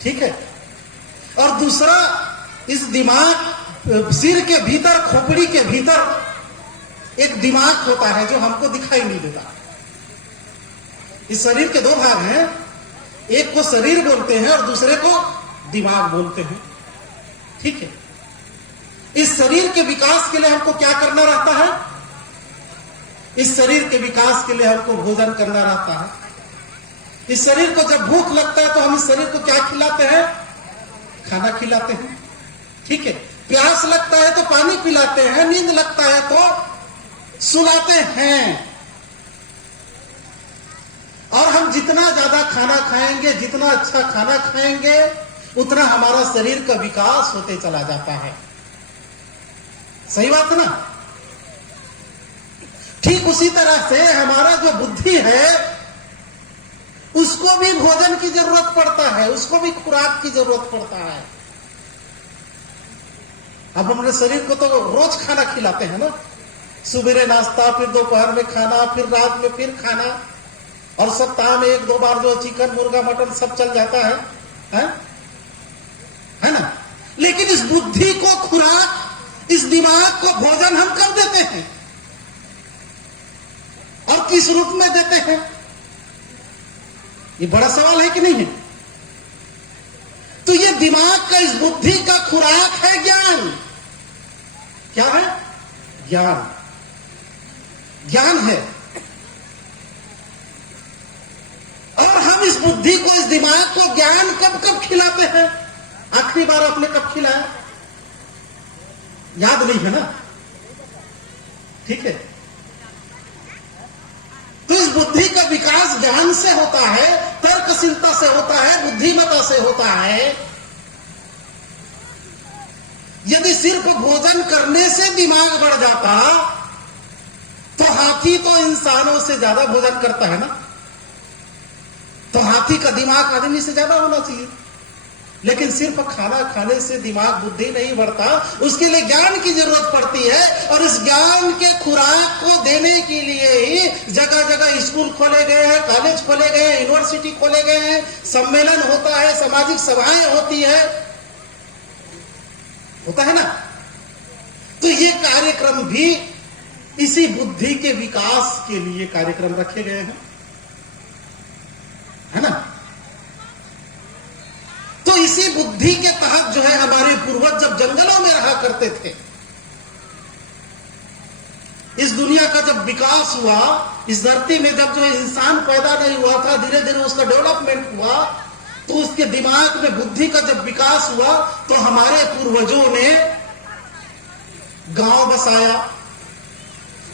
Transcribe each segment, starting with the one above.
ठीक है। और दूसरा, इस दिमाग, सिर के भीतर, खोपड़ी के भीतर एक दिमाग होता है जो हमको दिखाई नहीं देता। इस शरीर के दो भाग हैं, एक को शरीर बोलते हैं और दूसरे को दिमाग बोलते हैं, ठीक है। इस शरीर के विकास के लिए हमको क्या करना रहता है? इस शरीर के विकास के लिए हमको भोजन करना रहता है। इस शरीर को जब भूख लगता है तो हम इस शरीर को क्या खिलाते हैं? खाना खिलाते हैं, ठीक है। प्यास लगता है तो पानी पिलाते हैं, नींद लगता है तो सुलाते हैं। और हम जितना ज्यादा खाना खाएंगे, जितना अच्छा खाना खाएंगे, उतना हमारा शरीर का विकास होते चला जाता है। सही बात ना? ठीक उसी तरह से हमारा जो बुद्धि है, उसको भी भोजन की जरूरत पड़ता है, उसको भी खुराक की जरूरत पड़ता है। अब हमारे शरीर को तो रोज खाना खिलाते हैं ना, सुबह नाश्ता, फिर दोपहर में खाना, फिर रात में फिर खाना, और सप्ताह में एक दो बार जो चिकन, मुर्गा, मटन सब चल जाता है ना। लेकिन इस बुद्धि को खुराक, इस दिमाग को भोजन हम कब देते हैं और किस रूप में देते हैं? ये बड़ा सवाल है कि नहीं है? तो ये दिमाग का, इस बुद्धि का खुराक है ज्ञान। क्या है? ज्ञान। ज्ञान है। और हम इस बुद्धि को, इस दिमाग को ज्ञान कब कब खिलाते हैं? आखिरी बार आपने कब खिलाया? याद नहीं है ना, ठीक है। तो इस बुद्धि का विकास ज्ञान से होता है, तर्कशीलता से होता है, बुद्धिमत्ता से होता है। यदि सिर्फ भोजन करने से दिमाग बढ़ जाता तो हाथी तो इंसानों से ज्यादा भोजन करता है ना, तो हाथी का दिमाग आदमी से ज्यादा होना चाहिए। लेकिन सिर्फ खाना खाने से दिमाग, बुद्धि नहीं बढ़ता, उसके लिए ज्ञान की जरूरत पड़ती है। और इस ज्ञान के खुराक को देने के लिए ही जगह जगह स्कूल खोले गए हैं, कॉलेज खोले गए हैं, यूनिवर्सिटी खोले गए हैं, सम्मेलन होता है, सामाजिक सभाएं होती है, होता है ना। तो ये कार्यक्रम भी इसी बुद्धि के विकास के लिए कार्यक्रम रखे गए हैं, है ना। तो इसी बुद्धि के तहत जो है हमारे पूर्वज जब जंगलों में रहा करते थे, इस दुनिया का जब विकास हुआ, इस धरती में जब जो इंसान पैदा नहीं हुआ था, धीरे धीरे उसका डेवलपमेंट हुआ, तो उसके दिमाग में बुद्धि का जब विकास हुआ तो हमारे पूर्वजों ने गांव बसाया,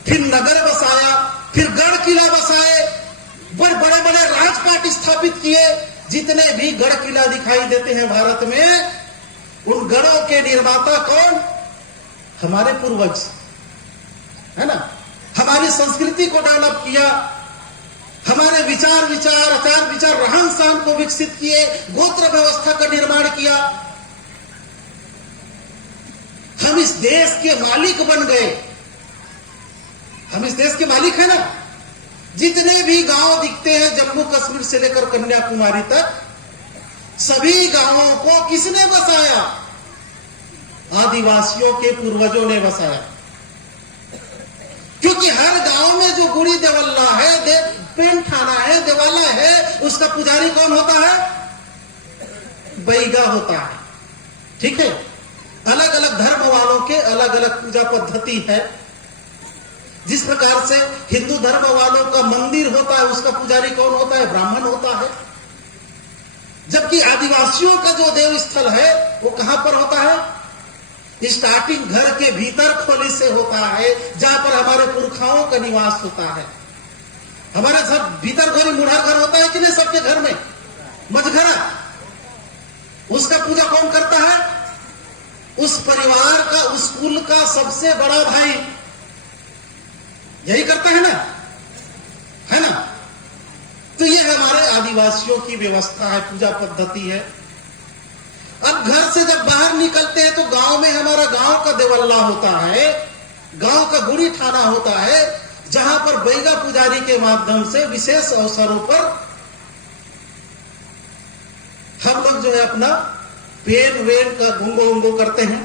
फिर नगर बसाया, फिर गढ़ किला बसाए, बड़े बड़े राजपाट स्थापित किए। जितने भी गढ़ किला दिखाई देते हैं भारत में, उन गढ़ों के निर्माता कौन? हमारे पूर्वज, है ना। हमारी संस्कृति को डेवलप किया, हमारे विचार, आचार विचार, रहन सहन को विकसित किए, गोत्र व्यवस्था का निर्माण किया। हम इस देश के मालिक बन गए, हम इस देश के मालिक है ना। जितने भी गांव दिखते हैं जम्मू कश्मीर से लेकर कन्याकुमारी तक, सभी गांवों को किसने बसाया? आदिवासियों के पूर्वजों ने बसाया। क्योंकि हर गांव में जो गुड़ी देवल्ला है, पेन ठाना है, देवाला है, उसका पुजारी कौन होता है? बैगा होता है, ठीक है। अलग अलग धर्म वालों के अलग अलग पूजा पद्धति है। जिस प्रकार से हिंदू धर्म वालों का मंदिर होता है, उसका पुजारी कौन होता है? ब्राह्मण होता है। जबकि आदिवासियों का जो देव स्थल है वो कहां पर होता है? स्टार्टिंग घर के भीतर खोली से होता है, जहां पर हमारे पुरखाओं का निवास होता है। हमारे सब भीतर खोली मुढ़ा घर होता है कि नहीं? सबके घर में मजघरा, उसका पूजा कौन करता है? उस परिवार का, उस कुल का सबसे बड़ा भाई यही करता है ना, है ना। तो ये हमारे आदिवासियों की व्यवस्था है, पूजा पद्धति है। अब घर से जब बाहर निकलते हैं तो गांव में हमारा गांव का देवल्ला होता है, गांव का गुड़ी ठाना होता है, जहां पर बैगा पुजारी के माध्यम से विशेष अवसरों पर हम लोग लोग जो है अपना पेन वेन का गुंगो उंगो करते हैं।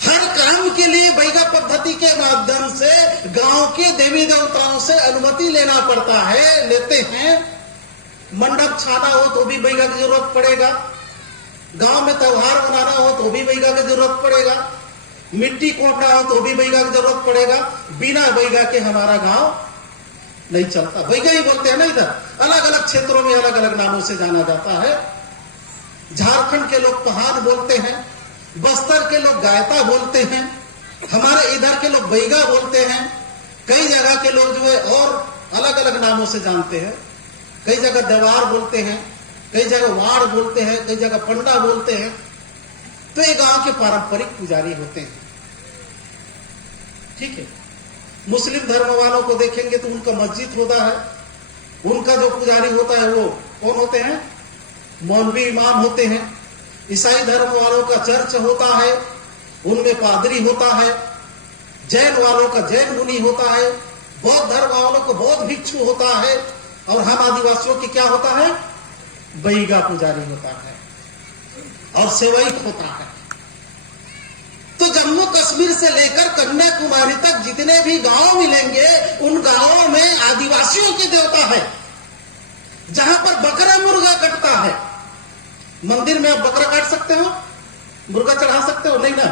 हर काम के लिए बैगा पद्धति के माध्यम से गांव के देवी देवताओं से अनुमति लेना पड़ता है, लेते हैं। मंडप छाना हो तो भी बैगा की जरूरत पड़ेगा, गांव में त्योहार मनाना हो तो भी बैगा की जरूरत पड़ेगा, मिट्टी कोटना हो तो भी बैगा की जरूरत पड़ेगा। बिना बैगा के हमारा गांव नहीं चलता। बैगा ही बोलते हैं ना, इधर अलग अलग क्षेत्रों में अलग अलग नामों से जाना जाता है। झारखंड के लोग पहाड़ बोलते हैं, बस्तर के लोग गायता बोलते हैं, हमारे इधर के लोग बैगा बोलते हैं। कई जगह के लोग जो है और अलग अलग नामों से जानते हैं। कई जगह देवार बोलते हैं, कई जगह वाड़ बोलते हैं, कई जगह पंडा बोलते हैं। तो ये गांव के पारंपरिक पुजारी होते हैं। ठीक है। मुस्लिम धर्म वालों को देखेंगे तो उनका मस्जिद होता है, उनका जो पुजारी होता है वो कौन होते हैं? मौलवी इमाम होते हैं। ईसाई धर्म वालों का चर्च होता है, उनमें पादरी होता है। जैन वालों का जैन मुनि होता है, बौद्ध धर्म वालों को बौद्ध भिक्षु होता है, और हम आदिवासियों की क्या होता है? बैगा पुजारी होता है और सेवक होता है। तो जम्मू कश्मीर से लेकर कन्याकुमारी तक जितने भी गांव मिलेंगे, उन गांवों में आदिवासियों की देवता है। जहां पर बकरा मुर्गा कटता है, मंदिर में आप बकरा काट सकते हो, मुर्गा चढ़ा सकते हो? नहीं ना।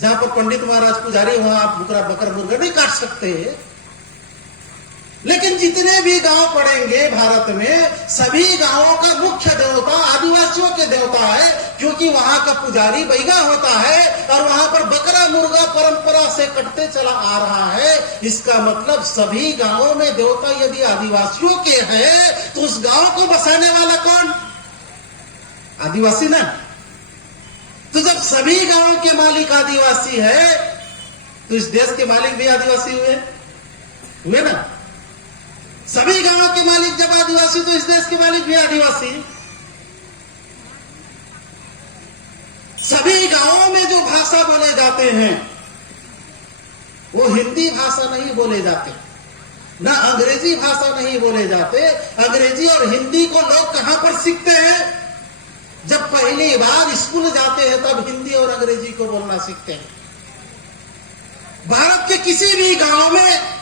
जहां पर पंडित महाराज पुजारी, वहां आप बकरा मुर्गा नहीं काट सकते। लेकिन जितने भी गांव पड़ेंगे भारत में, सभी गांवों का मुख्य देवता आदिवासियों के देवता है, क्योंकि वहां का पुजारी बैगा होता है और वहां पर बकरा मुर्गा परंपरा से कटते चला आ रहा है। इसका मतलब सभी गांवों में देवता यदि आदिवासियों के हैं, तो उस गांव को बसाने वाला कौन? आदिवासी ना। तो जब सभी गांव के मालिक आदिवासी है, तो इस देश के मालिक भी आदिवासी हुए ना। सभी गांवों के मालिक जब आदिवासी, तो इस देश के मालिक भी आदिवासी। सभी गांवों में जो भाषा बोले जाते हैं वो हिंदी भाषा नहीं बोले जाते, ना अंग्रेजी भाषा नहीं बोले जाते। अंग्रेजी और हिंदी को लोग कहां पर सीखते हैं? जब पहली बार स्कूल जाते हैं तब हिंदी और अंग्रेजी को बोलना सीखते हैं। भारत के किसी भी गांव में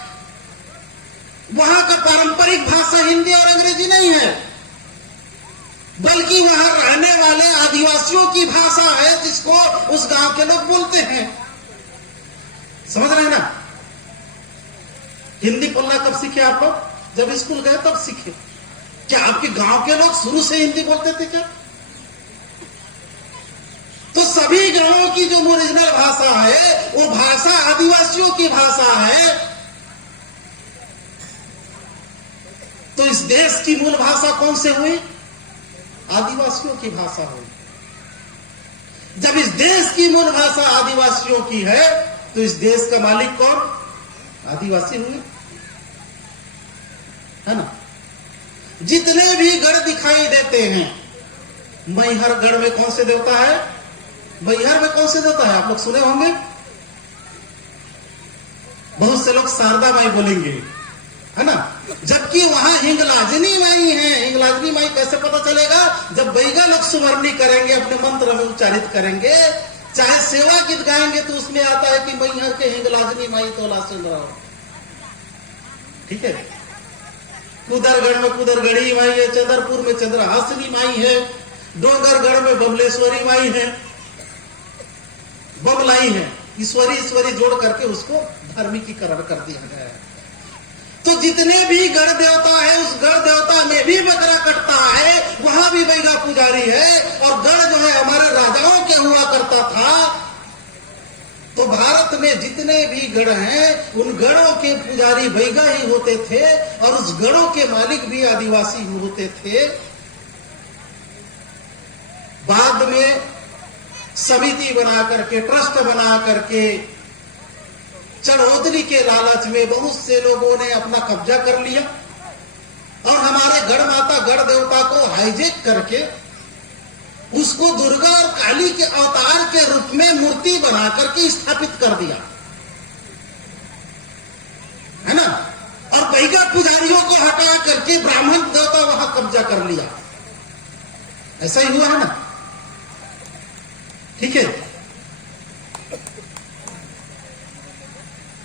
वहां का पारंपरिक भाषा हिंदी और अंग्रेजी नहीं है, बल्कि वहां रहने वाले आदिवासियों की भाषा है, जिसको उस गांव के लोग बोलते हैं। समझ रहे हैं ना? हिंदी पढ़ना कब सीखे आप लोग? जब स्कूल गए तब सीखे। क्या आपके गांव के लोग शुरू से हिंदी बोलते थे क्या? तो सभी गांवों की जो ओरिजिनल भाषा है, वो भाषा आदिवासियों की भाषा है। तो इस देश की मूल भाषा कौन से हुई? आदिवासियों की भाषा हुई। जब इस देश की मूल भाषा आदिवासियों की है, तो इस देश का मालिक कौन? आदिवासी हुए, है ना। जितने भी गढ़ दिखाई देते हैं, मैहर गढ़ में कौन से देवता है? मैहर में कौन से देवता है? आप लोग सुने होंगे। बहुत से लोग शारदा माई बोलेंगे, है ना। जबकि वहां हिंगलाजनी माई है। हिंगलाजनी माई कैसे पता चलेगा? जब बैगा लोग सुवर्णी करेंगे, अपने मंत्र में उच्चारित करेंगे, चाहे सेवा गीत गाएंगे, तो उसमें आता है कि मैहर के हिंगलाजनी माई तोला सुन रहा हो। ठीक है। कुदरगढ़ में कुदरगढ़ी माई है, चंद्रपुर में चंद्रहासिनी माई है, डोंगरगढ़ में बमलेश्वरी माई है, बमलाई है। ईश्वरी जोड़ करके उसको धार्मिकीकरण कर दिया गया है। तो जितने भी गढ़ देवता है, उस गढ़ देवता में भी बकरा कटता है, वहां भी बैगा पुजारी है। और गढ़ जो है हमारे राजाओं के हुआ करता था। तो भारत में जितने भी गढ़ हैं, उन गढ़ों के पुजारी बैगा ही होते थे, और उस गढ़ों के मालिक भी आदिवासी होते थे। बाद में समिति बना करके, ट्रस्ट बना करके, चढ़ोतरी के लालच में बहुत से लोगों ने अपना कब्जा कर लिया और हमारे गढ़ माता गढ़ देवता को हाईजेक करके उसको दुर्गा और काली के अवतार के रूप में मूर्ति बना करके स्थापित कर दिया, है ना। और बैगा पुजारियों को हटा करके ब्राह्मण देवता वहां कब्जा कर लिया। ऐसा ही हुआ है ना, ठीक है।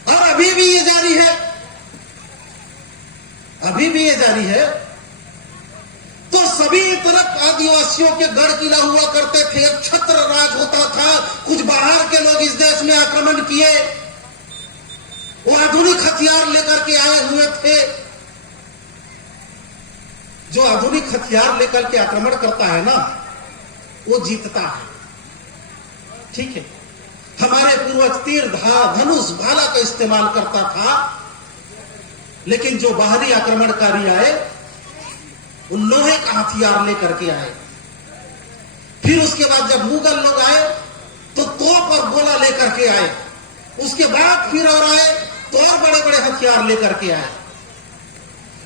और अभी भी ये जारी है, अभी भी ये जारी है। तो सभी तरफ आदिवासियों के गढ़ किला हुआ करते थे, एक छत्र राज होता था। कुछ बाहर के लोग इस देश में आक्रमण किए, वो आधुनिक हथियार लेकर के आए हुए थे। जो आधुनिक हथियार लेकर के आक्रमण करता है ना, वो जीतता है, ठीक है। हमारे पूर्वज तीर धनुष भाला का इस्तेमाल करता था, लेकिन जो बाहरी आक्रमणकारी आए वो लोहे का हथियार लेकर के आए। फिर उसके बाद जब मुगल लोग आए तो तोप और गोला लेकर के आए। उसके बाद फिर और आए तो और बड़े बड़े हथियार लेकर के आए।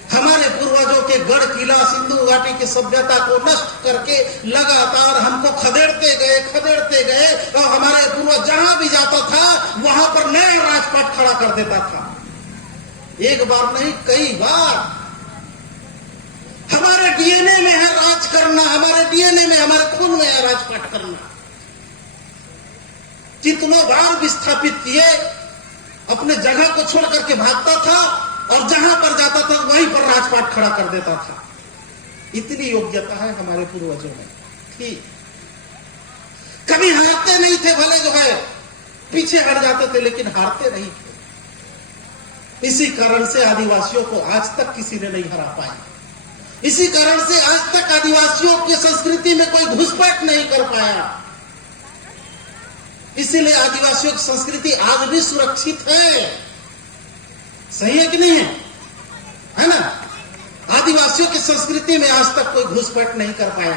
हमारे पूर्वजों के गढ़ किला सिंधु घाटी की सभ्यता को नष्ट करके लगातार हमको खदेड़ते गए और हमारे पूर्वज जहां भी जाता था वहां पर नया राजपाट खड़ा कर देता था। एक बार नहीं, कई बार। हमारे डीएनए में है राज करना, हमारे डीएनए में, हमारे खून में है राजपाट करना। कितनों बार विस्थापित किए, अपने जगह को छोड़ करके भागता था और जहां पर जाता था वहीं पर राजपाट खड़ा कर देता था। इतनी योग्यता है हमारे पूर्वजों में थी। कभी हारते नहीं थे, भले जो है पीछे हट जाते थे, लेकिन हारते नहीं थे। इसी कारण से आदिवासियों को आज तक किसी ने नहीं हरा पाया। इसी कारण से आज तक आदिवासियों की संस्कृति में कोई घुसपैठ नहीं कर पाया। इसीलिए आदिवासियों की संस्कृति आज भी सुरक्षित है। सही है कि नहीं है? है ना? आदिवासियों की संस्कृति में आज तक कोई घुसपैठ नहीं कर पाया।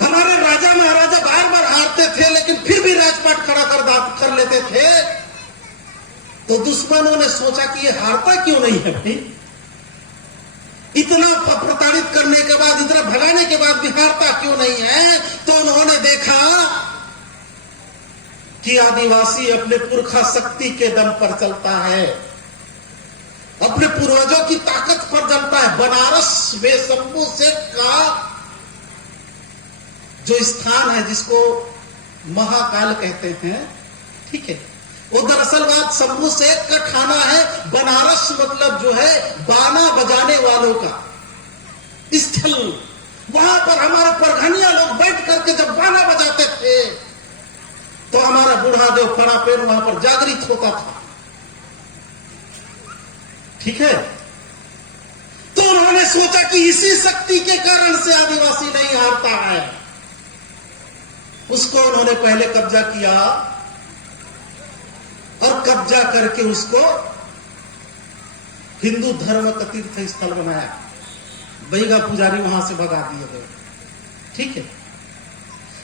हमारे राजा महाराजा बार बार हारते थे, लेकिन फिर भी राजपाट खड़ा कर लेते थे। तो दुश्मनों ने सोचा कि ये हारता क्यों नहीं है भाई? इतना प्रताड़ित करने के बाद, इतना भगाने के बाद भी हारता क्यों नहीं है? तो उन्होंने देखा कि आदिवासी अपने पुरखा शक्ति के दम पर चलता है, अपने पूर्वजों की ताकत पर चलता है। बनारस में शंभू शेख का जो स्थान है, जिसको महाकाल कहते हैं, ठीक है, वो दरअसल बात शंभू शेख का ठाना है। बनारस मतलब जो है बाना बजाने वालों का स्थल। वहां पर हमारे परघनिया लोग बैठ करके जब बाना बजाते थे तो हमारा बूढ़ा देव फड़ापेर वहां पर जागृत होता था, ठीक है। तो उन्होंने सोचा कि इसी शक्ति के कारण से आदिवासी नहीं हारता है। उसको उन्होंने पहले कब्जा किया और कब्जा करके उसको हिंदू धर्म का तीर्थ स्थल बनाया। बैगा पुजारी वहां से भगा दिए गए, ठीक है।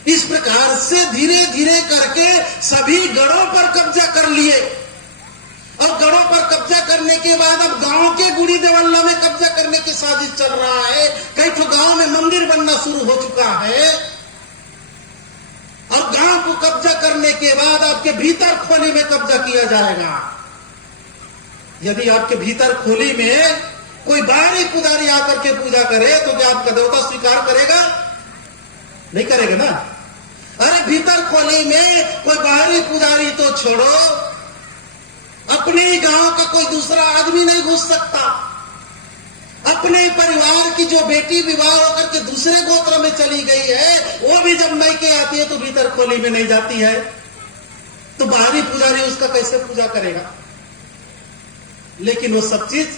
इस प्रकार से धीरे धीरे करके सभी गढ़ों पर कब्जा कर लिए और गढ़ों पर कब्जा करने के बाद अब गांव के गुड़ी देवल्ला में कब्जा करने की साजिश चल रहा है। कई तो गांव में मंदिर बनना शुरू हो चुका है और गांव को कब्जा करने के बाद आपके भीतर खोली में कब्जा किया जाएगा। यदि आपके भीतर खोली में कोई बाहरी पुजारी आकर के पूजा करे तो क्या आपका देवता स्वीकार करेगा? नहीं करेगा ना। अरे भीतर खोली में कोई बाहरी पुजारी तो छोड़ो, अपने ही गांव का कोई दूसरा आदमी नहीं घुस सकता। अपने परिवार की जो बेटी विवाह होकर के दूसरे गोत्र में चली गई है, वो भी जब मैके आती है तो भीतर खोली में नहीं जाती है, तो बाहरी पुजारी उसका कैसे पूजा करेगा? लेकिन वो सब चीज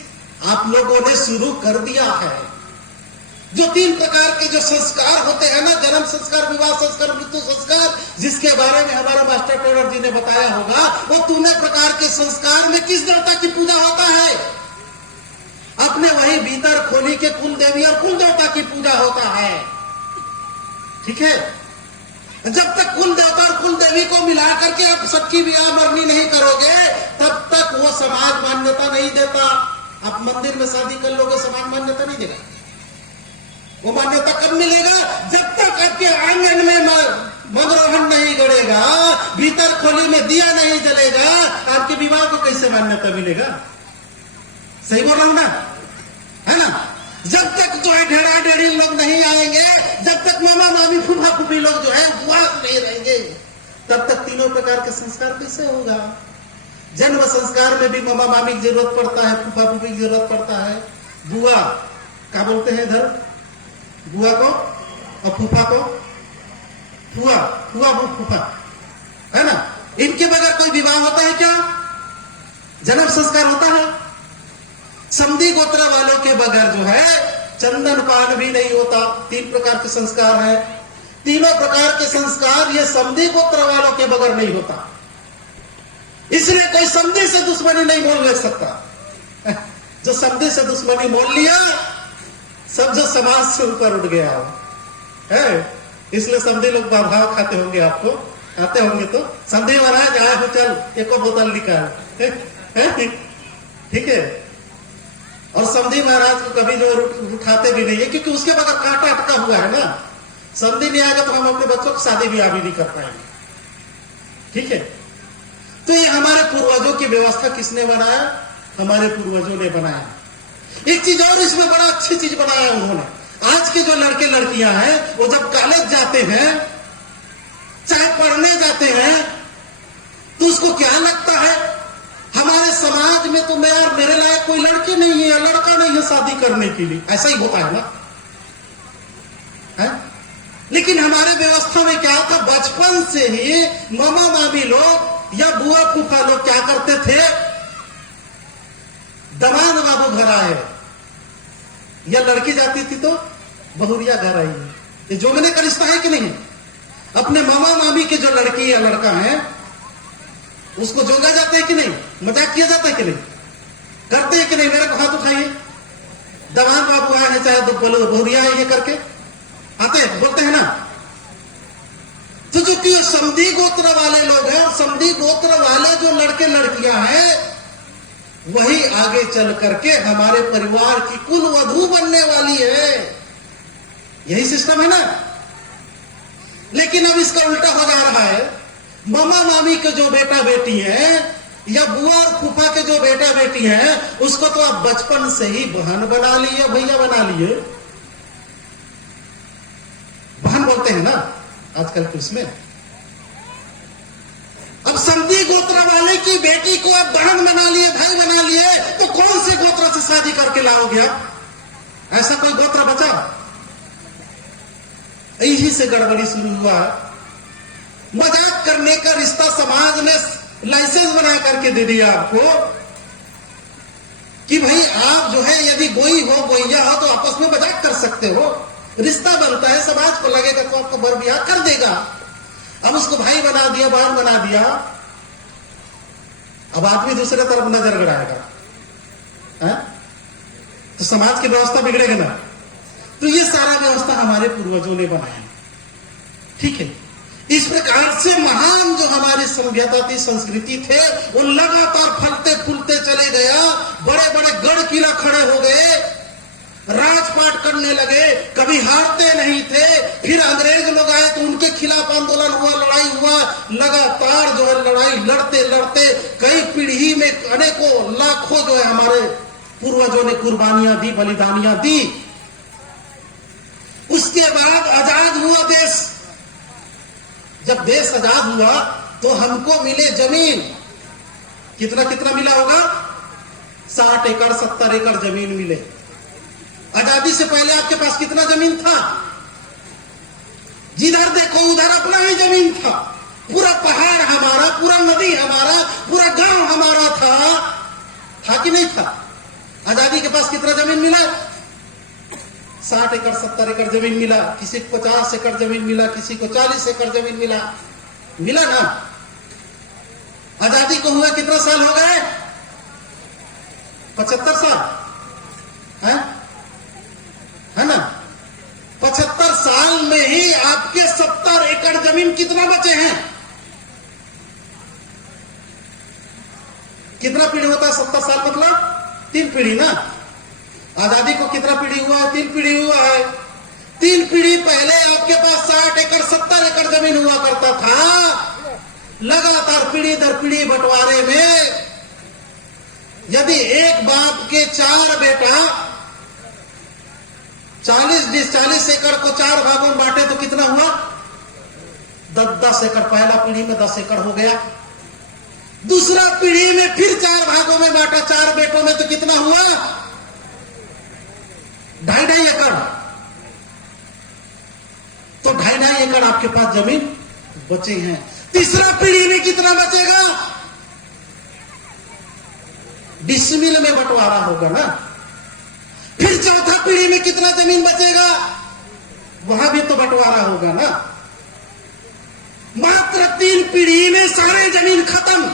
आप लोगों ने शुरू कर दिया है। जो 3 प्रकार के जो संस्कार होते हैं ना, जन्म संस्कार, विवाह संस्कार, मृत्यु संस्कार, जिसके बारे में हमारा मास्टर टेलर जी ने बताया होगा, वो 3 प्रकार के संस्कार में किस देवता की पूजा होता है? अपने वही भीतर खोली के कुल देवी और कुल देवता की पूजा होता है, ठीक है। जब तक कुल देवता और कुल देवी को मिला करके आप सबकी ब्याह मरनी नहीं करोगे, तब तक वो समाज मान्यता नहीं देता। आप मंदिर में शादी कर लोगे, समाज मान्यता नहीं देगा। वो मान्यता कब मिलेगा? जब तक आपके आंगन में मगरोहन नहीं गड़ेगा, भीतर खोली में दिया नहीं जलेगा, आपके विवाह को कैसे मान्यता मिलेगा? सही बोल रहा हूं ना, है ना? जब तक जो है ढेड़ा ढेड़ी लोग नहीं आएंगे, तब तक तीनों प्रकार के संस्कार कैसे होगा? जन्म संस्कार में भी मामा मामी की जरूरत पड़ता है, फूफा फूफी की जरूरत पड़ता है, बुआ क्या बोलते हैं इधर, बुआ को और फूफा को फुआ, फुआ वो फूफा है ना। इनके बगैर कोई विवाह होता है क्या? जन्म संस्कार होता है। समधी गोत्र वालों के बगैर जो है चंदन पान भी नहीं होता। तीन प्रकार के संस्कार है, तीनों प्रकार के संस्कार ये समधी गोत्र वालों के बगैर नहीं होता। इसलिए कोई समधी से दुश्मनी नहीं मोल ले सकता। जो समधी से दुश्मनी मोल लिया सब जो समाज से ऊपर उठ गया है। इसलिए समधी लोग भाव खाते होंगे, आपको आते होंगे तो समधी महाराज आए हो, चल एक बोतल निकाल, ठीक है। और समधी महाराज को कभी जो उठाते भी नहीं है, क्योंकि उसके बगैर कांटा अटका हुआ है ना। समधी नहीं आएगा तो हम अपने बच्चों की शादी भी अभी नहीं कर पाएंगे, ठीक है। तो ये हमारे पूर्वजों की व्यवस्था किसने बनाया? हमारे पूर्वजों ने बनाया। एक चीज और इसमें बड़ा अच्छी चीज बनाया उन्होंने। आज के जो लड़के लड़कियां हैं वो जब कॉलेज जाते हैं, चाहे पढ़ने जाते हैं, तो उसको क्या लगता है हमारे समाज में तो मैं और मेरे लायक कोई लड़की नहीं है या लड़का नहीं है शादी करने के लिए। ऐसा ही होता है ना, है? लेकिन हमारे व्यवस्था में क्या था, बचपन से ही मामा मामी लोग या बुआ फूफा लोग क्या करते थे, दमाद बाबू घर आए या लड़की जाती थी तो बहुरिया घर आई। ये जोगने का रिश्ता है कि नहीं? अपने मामा मामी के जो लड़की या लड़का है उसको जोगा जाते हैं कि नहीं? मजाक किया जाता है कि नहीं? करते हैं कि नहीं? मेरे को हाथ उठाइए। दमाद बाबू आए हैं चाहे बोलो बहुरिया है, ये करके आते हैं, बोलते हैं ना। तो जो कि समधी गोत्र वाले लोग हैं और समधी गोत्र वाले जो लड़के लड़कियां हैं वही आगे चल करके हमारे परिवार की कुल वधू बनने वाली है। यही सिस्टम है ना। लेकिन अब इसका उल्टा हो जा रहा है। मामा मामी के जो बेटा बेटी है या बुआ और फूफा के जो बेटा बेटी है उसको तो आप बचपन से ही बहन बना लिए, भैया बना लिए। बहन बोलते हैं ना आजकल के उसमें। अब समधी गोत्र वाले की बेटी को आप बहन बना लिए, भाई बना लिए, तो कौन से गोत्र से शादी करके लाओगे आप? ऐसा कोई गोत्र बचा? यही से गड़बड़ी शुरू हुआ। मजाक करने का रिश्ता समाज ने लाइसेंस बना करके दे दिया आपको कि भाई आप जो है यदि गोई हो गोइया हो तो आपस में मजाक कर सकते हो। रिश्ता बनता है, समाज को लगेगा तो आपको बर ब्याह कर देगा। अब उसको भाई बना दिया, बहन बना दिया, अब आदमी दूसरे तरफ नजर गड़ाएगा, तो समाज की व्यवस्था बिगड़ेगा ना। तो ये सारा व्यवस्था हमारे पूर्वजों ने बनाया, ठीक है। इस प्रकार से महान जो हमारी सभ्यता थी, संस्कृति थे, वो लगातार फलते फूलते चले गया। बड़े बड़े गढ़ किला खड़े हो गए, राजपाट करने लगे, कभी हारते नहीं थे। फिर अंग्रेज लोग आए तो उनके खिलाफ आंदोलन हुआ, लड़ाई हुआ, लगातार जो है लड़ाई लड़ते लड़ते कई पीढ़ी में अनेकों लाखों जो है हमारे पूर्वजों ने कुर्बानियां दी, बलिदानियां दी। उसके बाद आजाद हुआ देश। जब देश आजाद हुआ तो हमको मिले जमीन, कितना कितना मिला होगा? 60 एकड़ 70 एकड़ जमीन मिले। आजादी से पहले आपके पास कितना जमीन था? जिधर देखो उधर अपना ही जमीन था। पूरा पहाड़ हमारा, पूरा नदी हमारा, पूरा गांव हमारा था कि नहीं था? आजादी के पास कितना जमीन मिला? 60 एकड़ 70 एकड़ जमीन मिला। किसी को 50 एकड़ जमीन मिला, किसी को 40 एकड़ जमीन मिला ना। आजादी को हुए कितना साल हो गए? 75 साल है ना। 75 साल में ही आपके 70 एकड़ जमीन कितना बचे हैं? कितना पीढ़ी होता है 70 साल मतलब? 3 पीढ़ी ना। आजादी को कितना पीढ़ी हुआ है? 3 पीढ़ी हुआ है। 3 पीढ़ी पहले आपके पास 60 एकड़ 70 एकड़ जमीन हुआ करता था। लगातार पीढ़ी दर पीढ़ी बंटवारे में यदि एक बाप के 4 बेटा 40 एकड़ को 4 भागों में बांटे तो कितना हुआ? 10 एकड़, पहला पीढ़ी में 10 एकड़ हो गया, दूसरा पीढ़ी में फिर 4 भागों में बांटा, 4 बेटों में, तो कितना हुआ? 2.5 एकड़। तो 2.5 एकड़ आपके पास जमीन बचे हैं। तीसरा पीढ़ी में कितना बचेगा? डिसमिल में बंटवारा होगा ना। फिर चौथा पीढ़ी में कितना जमीन बचेगा? वहां भी तो बंटवारा होगा ना। मात्र 3 पीढ़ी में सारे जमीन खत्म।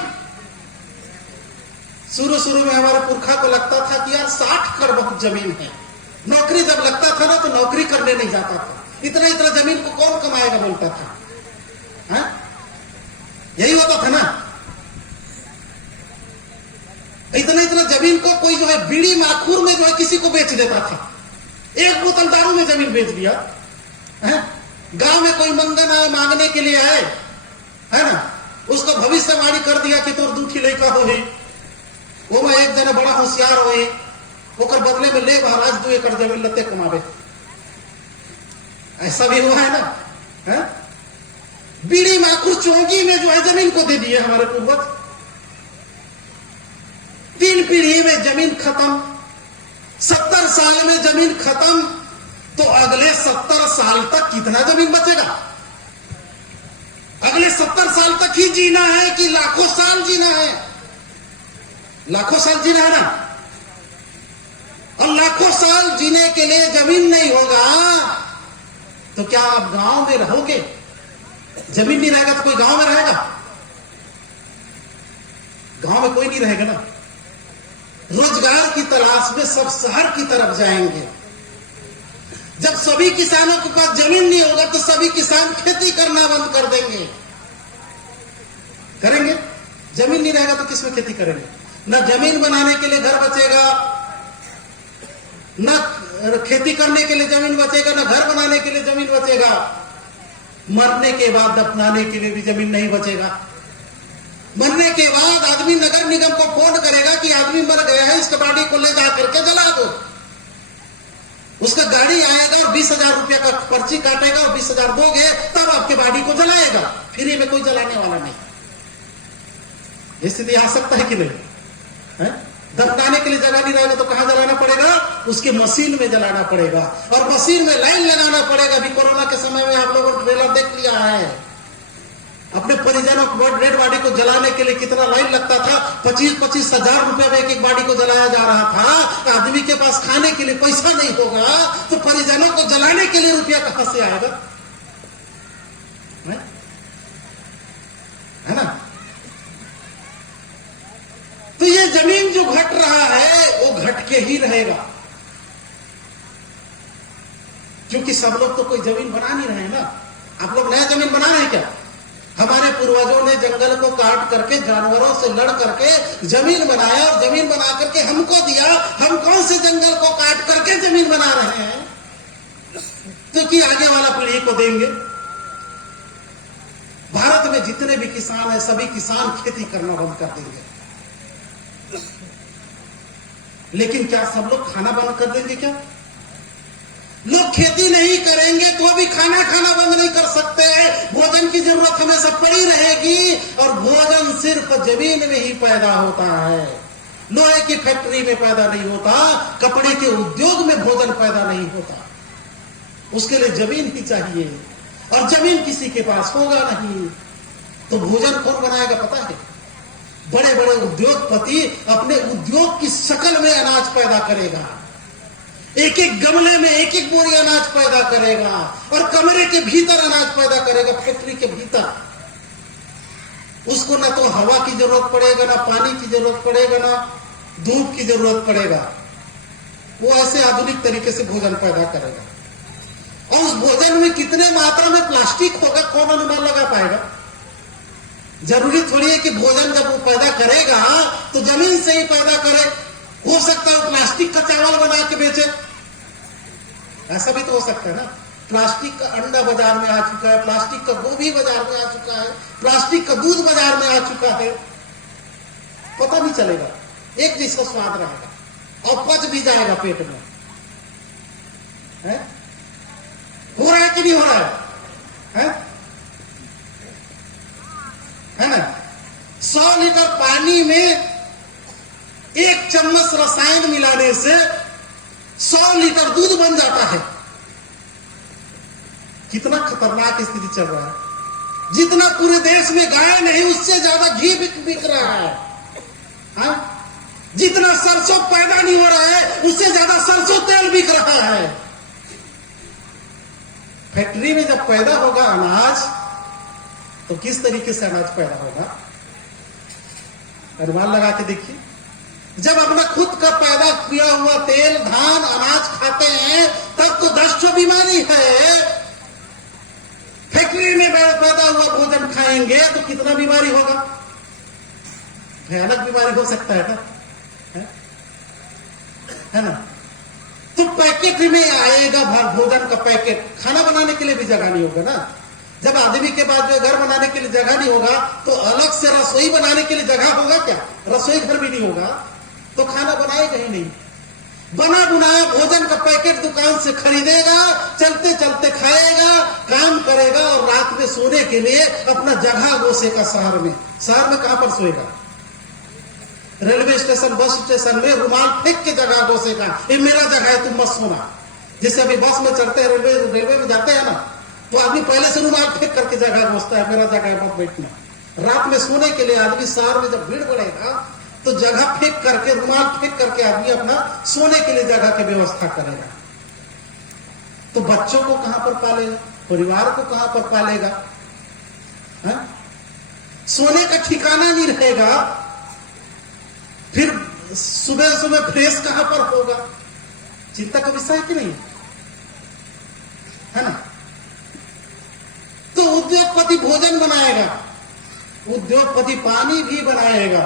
शुरू में हमारे पुरखा को लगता था कि यार 60 एकड़ बहुत जमीन है, नौकरी जब लगता था ना तो नौकरी करने नहीं जाता था, इतना जमीन को कौन कमाएगा बोलता था, है? यही होता था ना। इतना जमीन को कोई जो है बीड़ी माखूर में जो है किसी को बेच देता था, एक बोतल दारू में जमीन बेच दिया, है? गांव में कोई मंगन आए, मांगने के लिए आए, है ना, उसको भविष्यवाणी कर दिया कि तोर दूठी लड़का हो ही, वो में एक जना बड़ा होशियार हो, ओकर बदले में ले महाराज 2 एकड़ जमीन लते कमावे। ऐसा भी हुआ है ना, है? बीड़ी माखुर चौंकी में जो है जमीन को दे दिए हमारे पूर्वज। 3 पीढ़ी में जमीन खत्म, 70 साल में जमीन खत्म, तो अगले 70 साल तक कितना जमीन बचेगा? अगले 70 साल तक ही जीना है कि लाखों साल जीना है? लाखों साल जीना है ना। और लाखों साल जीने के लिए जमीन नहीं होगा तो क्या आप गांव में रहोगे? जमीन नहीं रहेगा तो कोई गांव में रहेगा? गांव में कोई नहीं रहेगा ना। रोजगार की तलाश में सब शहर की तरफ जाएंगे। जब सभी किसानों के पास जमीन नहीं होगा तो सभी किसान खेती करना बंद कर देंगे। करेंगे? जमीन नहीं रहेगा तो किसमें खेती करेंगे? न जमीन बनाने के लिए घर बचेगा, न खेती करने के लिए जमीन बचेगा, न घर बनाने के लिए जमीन बचेगा। मरने के बाद दफनाने के लिए भी जमीन नहीं बचेगा। मरने के बाद आदमी नगर निगम को फोन करेगा कि आदमी मर गया है, इसका बॉडी को ले जा करके जला दो। उसका गाड़ी आएगा और 20,000 रुपया का पर्ची काटेगा और 20,000 दोगे तब आपके बॉडी को जलाएगा। फ्री में कोई जलाने वाला नहीं। स्थिति आ सकता है कि नहीं, है? दफनाने के लिए जगह नहीं रहेगा तो कहां जलाना पड़ेगा? उसके मशीन में जलाना पड़ेगा, और मशीन में लाइन लगाना पड़ेगा। अभी कोरोना के समय में आप लोगों ने ट्रेलर देख लिया है। अपने परिजनों को डेड बॉडी को जलाने के लिए कितना लाइन लगता था। 25-25 हजार रुपए में एक बॉडी को जलाया जा रहा था। आदमी के पास खाने के लिए पैसा नहीं होगा तो परिजनों को जलाने के लिए रुपया कहां से आएगा? है ना। तो ये जमीन जो घट रहा है वो घट के ही रहेगा, क्योंकि सब लोग तो कोई जमीन बना नहीं रहे ना। आप लोग नया जमीन बना रहे हैं क्या? हमारे पूर्वजों ने जंगल को काट करके, जानवरों से लड़ करके जमीन बनाया, और जमीन बना करके हमको दिया। हम कौन से जंगल को काट करके जमीन बना रहे हैं? तो कि आगे वाला पीढ़ी को देंगे। भारत में जितने भी किसान हैं सभी किसान खेती करना बंद कर देंगे। लेकिन क्या सब लोग खाना बंद कर देंगे? क्या लोग खेती नहीं करेंगे तो भी खाना बंद नहीं कर सकते। भोजन की जरूरत हमेशा पड़ी रहेगी, और भोजन सिर्फ जमीन में ही पैदा होता है। लोहे की फैक्ट्री में पैदा नहीं होता, कपड़े के उद्योग में भोजन पैदा नहीं होता। उसके लिए जमीन ही चाहिए, और जमीन किसी के पास होगा नहीं तो भोजन कौन बनाएगा? पता है, बड़े बड़े उद्योगपति अपने उद्योग की शकल में अनाज पैदा करेगा। एक एक गमले में एक एक बोरी अनाज पैदा करेगा, और कमरे के भीतर अनाज पैदा करेगा, फैक्ट्री के भीतर। उसको ना तो हवा की जरूरत पड़ेगा, ना पानी की जरूरत पड़ेगा, ना धूप की जरूरत पड़ेगा। वो ऐसे आधुनिक तरीके से भोजन पैदा करेगा। और उस भोजन में कितने मात्रा में प्लास्टिक होगा कौन अनुमान लगा पाएगा? जरूरी थोड़ी है कि भोजन जब वो पैदा करेगा तो जमीन से ही पैदा करे। हो सकता है प्लास्टिक का चावल बना के बेचे, ऐसा भी तो हो सकता है ना। प्लास्टिक का अंडा बाजार में आ चुका है, प्लास्टिक का गोभी बाजार में आ चुका है, प्लास्टिक का दूध बाजार में आ चुका है। पता नहीं चलेगा, एक जैसा स्वाद रहेगा और पच भी जाएगा पेट में। है? हो रहा है कि नहीं हो रहा है? 100 लीटर पानी में 1 चम्मच रसायन मिलाने से 100 लीटर दूध बन जाता है। कितना खतरनाक स्थिति चल रहा है। जितना पूरे देश में गाय नहीं, उससे ज्यादा घी बिक रहा है। हाँ? जितना सरसों पैदा नहीं हो रहा है, उससे ज्यादा सरसों तेल बिक रहा है। फैक्ट्री में जब पैदा होगा अनाज, तो किस तरीके से अनाज पैदा होगा, अनुमान लगा के देखिए। जब अपना खुद का पैदा किया हुआ तेल, धान, अनाज खाते हैं, तब तो 10 बीमारी है। फैक्ट्री में पैदा हुआ भोजन खाएंगे तो कितना बीमारी होगा, भयानक बीमारी हो सकता है ना, है ना। तो पैकेट में आएगा भोजन का पैकेट, खाना बनाने के लिए भी जगह नहीं होगा ना। जब आदमी के पास जो घर बनाने के लिए जगह नहीं होगा, तो अलग से रसोई बनाने के लिए जगह होगा क्या? रसोई घर भी नहीं होगा, तो खाना बनाएगा ही नहीं। बना बुनाया भोजन का पैकेट दुकान से खरीदेगा, चलते चलते खाएगा, काम करेगा, और रात में सोने के लिए अपना जगह गोसेगा शहर में। शहर में कहां पर सोएगा? रेलवे स्टेशन, बस स्टेशन में रुमाल फेंक के जगह गोसेगा, ये मेरा जगह है, तुम मत सोना। जैसे अभी बस में चढ़ते हैं, रेलवे में जाते हैं ना, तो आदमी पहले से रुमाल फेंक करके जगह गोसता है, मेरा जगह है, मत बैठना। रात में सोने के लिए आदमी शहर में जब भीड़ बढ़ेगा, तो जगह फेंक करके, रुमाल फेंक करके आदमी अपना सोने के लिए जगह की व्यवस्था करेगा। तो बच्चों को कहां पर पालेगा, परिवार को कहां पर पालेगा? है? सोने का ठिकाना नहीं रहेगा, फिर सुबह सुबह फ्रेश कहां पर होगा? चिंता का विषय है कि नहीं, है ना। तो उद्योगपति भोजन बनाएगा, उद्योगपति पानी भी बनाएगा,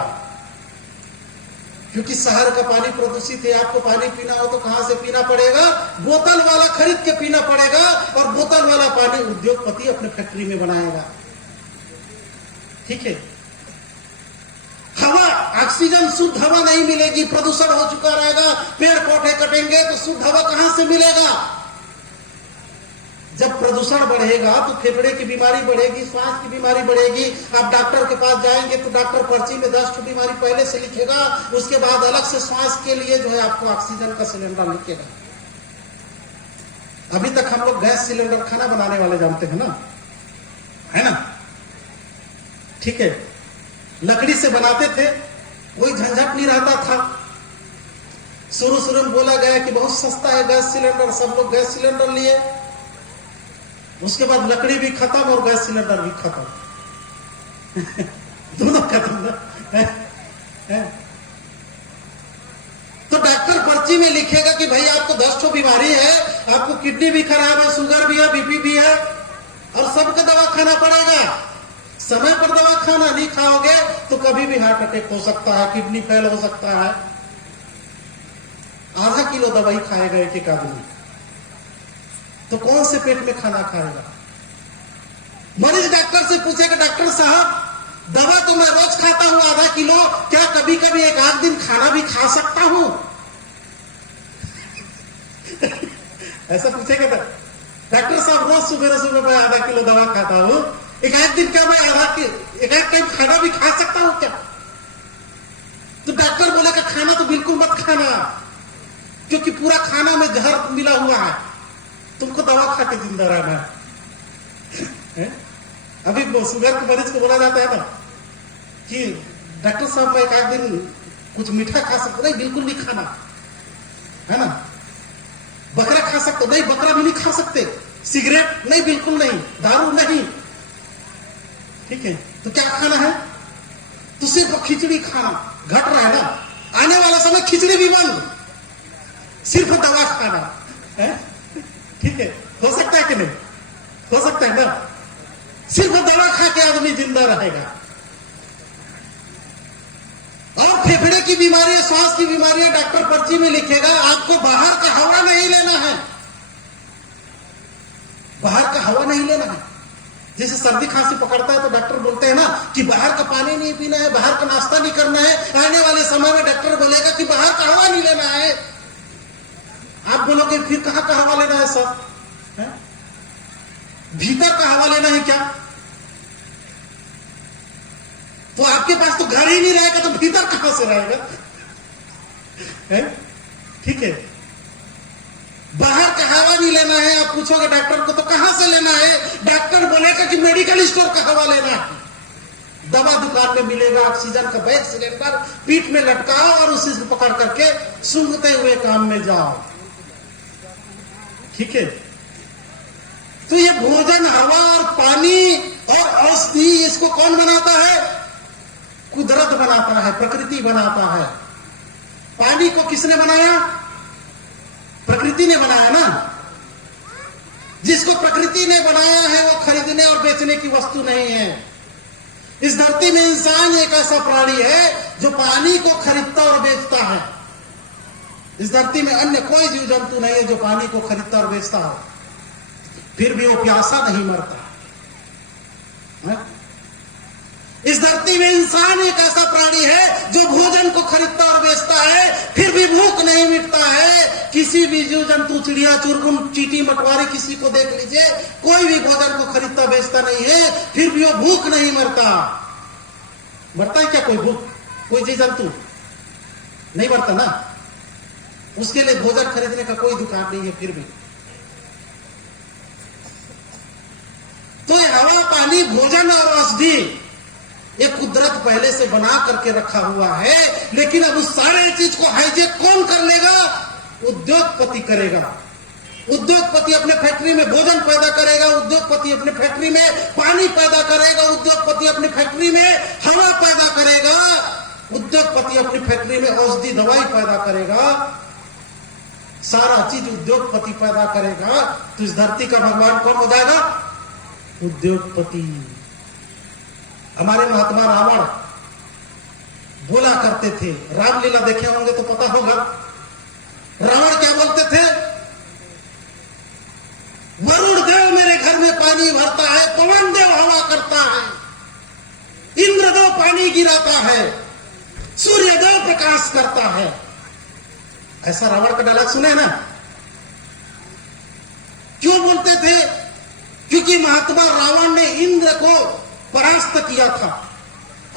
क्योंकि शहर का पानी प्रदूषित है। आपको पानी पीना हो तो कहां से पीना पड़ेगा? बोतल वाला खरीद के पीना पड़ेगा, और बोतल वाला पानी उद्योगपति अपने फैक्ट्री में बनाएगा। ठीक है। हवा, ऑक्सीजन, शुद्ध हवा नहीं मिलेगी, प्रदूषण हो चुका रहेगा, पेड़ पौधे कटेंगे तो शुद्ध हवा कहां से मिलेगा? जब प्रदूषण बढ़ेगा तो फेफड़े की बीमारी बढ़ेगी, श्वास की बीमारी बढ़ेगी। आप डॉक्टर के पास जाएंगे तो डॉक्टर पर्ची में 10 बीमारी पहले से लिखेगा, उसके बाद अलग से श्वास के लिए जो है आपको ऑक्सीजन का सिलेंडर लिखेगा। अभी तक हम लोग गैस सिलेंडर खाना बनाने वाले जानते हैं ना, है ना। ठीक है, लकड़ी से बनाते थे, कोई झंझट नहीं रहता था। शुरू में बोला गया कि बहुत सस्ता है गैस सिलेंडर, सब लोग गैस सिलेंडर लिए, उसके बाद लकड़ी भी खत्म और गैस सिलेंडर भी खत्म दोनों खत्म ना। तो डॉक्टर पर्ची में लिखेगा कि भाई आपको 10 बीमारी है, आपको किडनी भी खराब है, शुगर भी है, बीपी भी है, और सबका दवा खाना पड़ेगा। समय पर दवा खाना नहीं खाओगे तो कभी भी हार्ट अटैक हो सकता है, किडनी फेल हो सकता है। आधा किलो दवाई खाएगा एक आदमी, तो कौन से पेट में खाना खाएगा? मरीज डॉक्टर से पूछेगा, डॉक्टर साहब दवा तो मैं रोज खाता हूं आधा किलो, क्या कभी कभी एक आध दिन खाना भी खा सकता हूं? ऐसा पूछेगा डॉक्टर साहब, रोज सुबह मैं आधा किलो दवा खाता हूं, एक आध दिन क्या मैं एक आध टाइम खाना भी खा सकता हूं क्या? तो डॉक्टर बोलेगा खाना तो बिल्कुल मत खाना, क्योंकि पूरा खाना में जहर मिला हुआ है, तुमको दवा खा के जिंदा रहना है। अभी शुगर के मरीज को बोला जाता है ना कि डॉक्टर साहब मैं एक आध दिन कुछ मीठा खा सकता, नहीं बिल्कुल नहीं खाना, है ना। बकरा खा सकते, नहीं बकरा भी नहीं खा सकते। सिगरेट नहीं, बिल्कुल नहीं। दारू नहीं। ठीक है, तो क्या खाना है? तो सिर्फ खिचड़ी खाना। घट रहा है ना, आने वाला समय खिचड़ी भी बंद, सिर्फ दवा खाना है। ठीक है, हो सकता है कि नहीं? हो सकता है ना। सिर्फ दवा खा के आदमी जिंदा रहेगा। और फेफड़े की बीमारी, श्वास की बीमारी डॉक्टर पर्ची में लिखेगा, आपको बाहर का हवा नहीं लेना है, बाहर का हवा नहीं लेना है। जैसे सर्दी खांसी पकड़ता है तो डॉक्टर बोलते हैं ना कि बाहर का पानी नहीं पीना है, बाहर का नाश्ता नहीं करना है। आने वाले समय में डॉक्टर बोलेगा कि बाहर का हवा नहीं लेना है। आप बोलोगे फिर कहां का हवा लेना है सर? भीतर का हवा लेना है क्या? तो आपके पास तो घर ही नहीं रहेगा तो भीतर कहां से रहेगा? है? ठीक है, बाहर का हवा नहीं लेना है, आप पूछोगे डॉक्टर को तो कहां से लेना है? डॉक्टर बोलेगा कि मेडिकल स्टोर का हवा लेना है। दवा दुकान में मिलेगा, ऑक्सीजन का बैग सिलेंडर पीठ में लटकाओ और उसी से पकड़ करके सूंघते हुए काम में जाओ। ठीक है, तो ये भोजन, हवा और पानी और औषधि, इसको कौन बनाता है? कुदरत बनाता है, प्रकृति बनाता है। पानी को किसने बनाया? प्रकृति ने बनाया ना। जिसको प्रकृति ने बनाया है वो खरीदने और बेचने की वस्तु नहीं है। इस धरती में इंसान एक ऐसा प्राणी है जो पानी को खरीदता और बेचता है। इस धरती में अन्य कोई जीव जंतु नहीं है जो पानी को खरीदता और बेचता हो, फिर भी वो प्यासा नहीं मरता है? इस धरती में इंसान एक ऐसा प्राणी है जो भोजन को खरीदता और बेचता है, फिर भी भूख नहीं मिटता है। किसी भी जीव जंतु, चिड़िया, चुरगुन, चींटी, मटवारी, किसी को देख लीजिए, कोई भी भोजन को खरीदता बेचता नहीं है, फिर भी वो भूख नहीं मरता। मरता है क्या कोई भूख? कोई जीव जंतु नहीं मरता ना। उसके लिए भोजन खरीदने का कोई दुकान नहीं है। फिर भी तो ये हवा, पानी, भोजन और औषधि ये कुदरत पहले से बना करके रखा हुआ है, लेकिन अब उस सारे चीज को हाईजेक कौन कर लेगा? उद्योगपति करेगा। उद्योगपति अपने फैक्ट्री में भोजन पैदा करेगा, उद्योगपति अपने फैक्ट्री में पानी पैदा करेगा, उद्योगपति अपनी फैक्ट्री में हवा पैदा करेगा, उद्योगपति अपनी फैक्ट्री में औषधि, दवाई पैदा करेगा। सारा चीज उद्योगपति पैदा करेगा, तो इस धरती का भगवान कौन हो जाएगा? उद्योगपति। हमारे महात्मा रावण बोला करते थे, रामलीला देखे होंगे तो पता होगा, रावण क्या बोलते थे? वरुण देव मेरे घर में पानी भरता है, पवन देव हवा करता है, इंद्र देव पानी गिराता है, सूर्य देव प्रकाश करता है। ऐसा रावण का डायलॉग सुने ना? क्यों बोलते थे? क्योंकि महात्मा रावण ने इंद्र को परास्त किया था,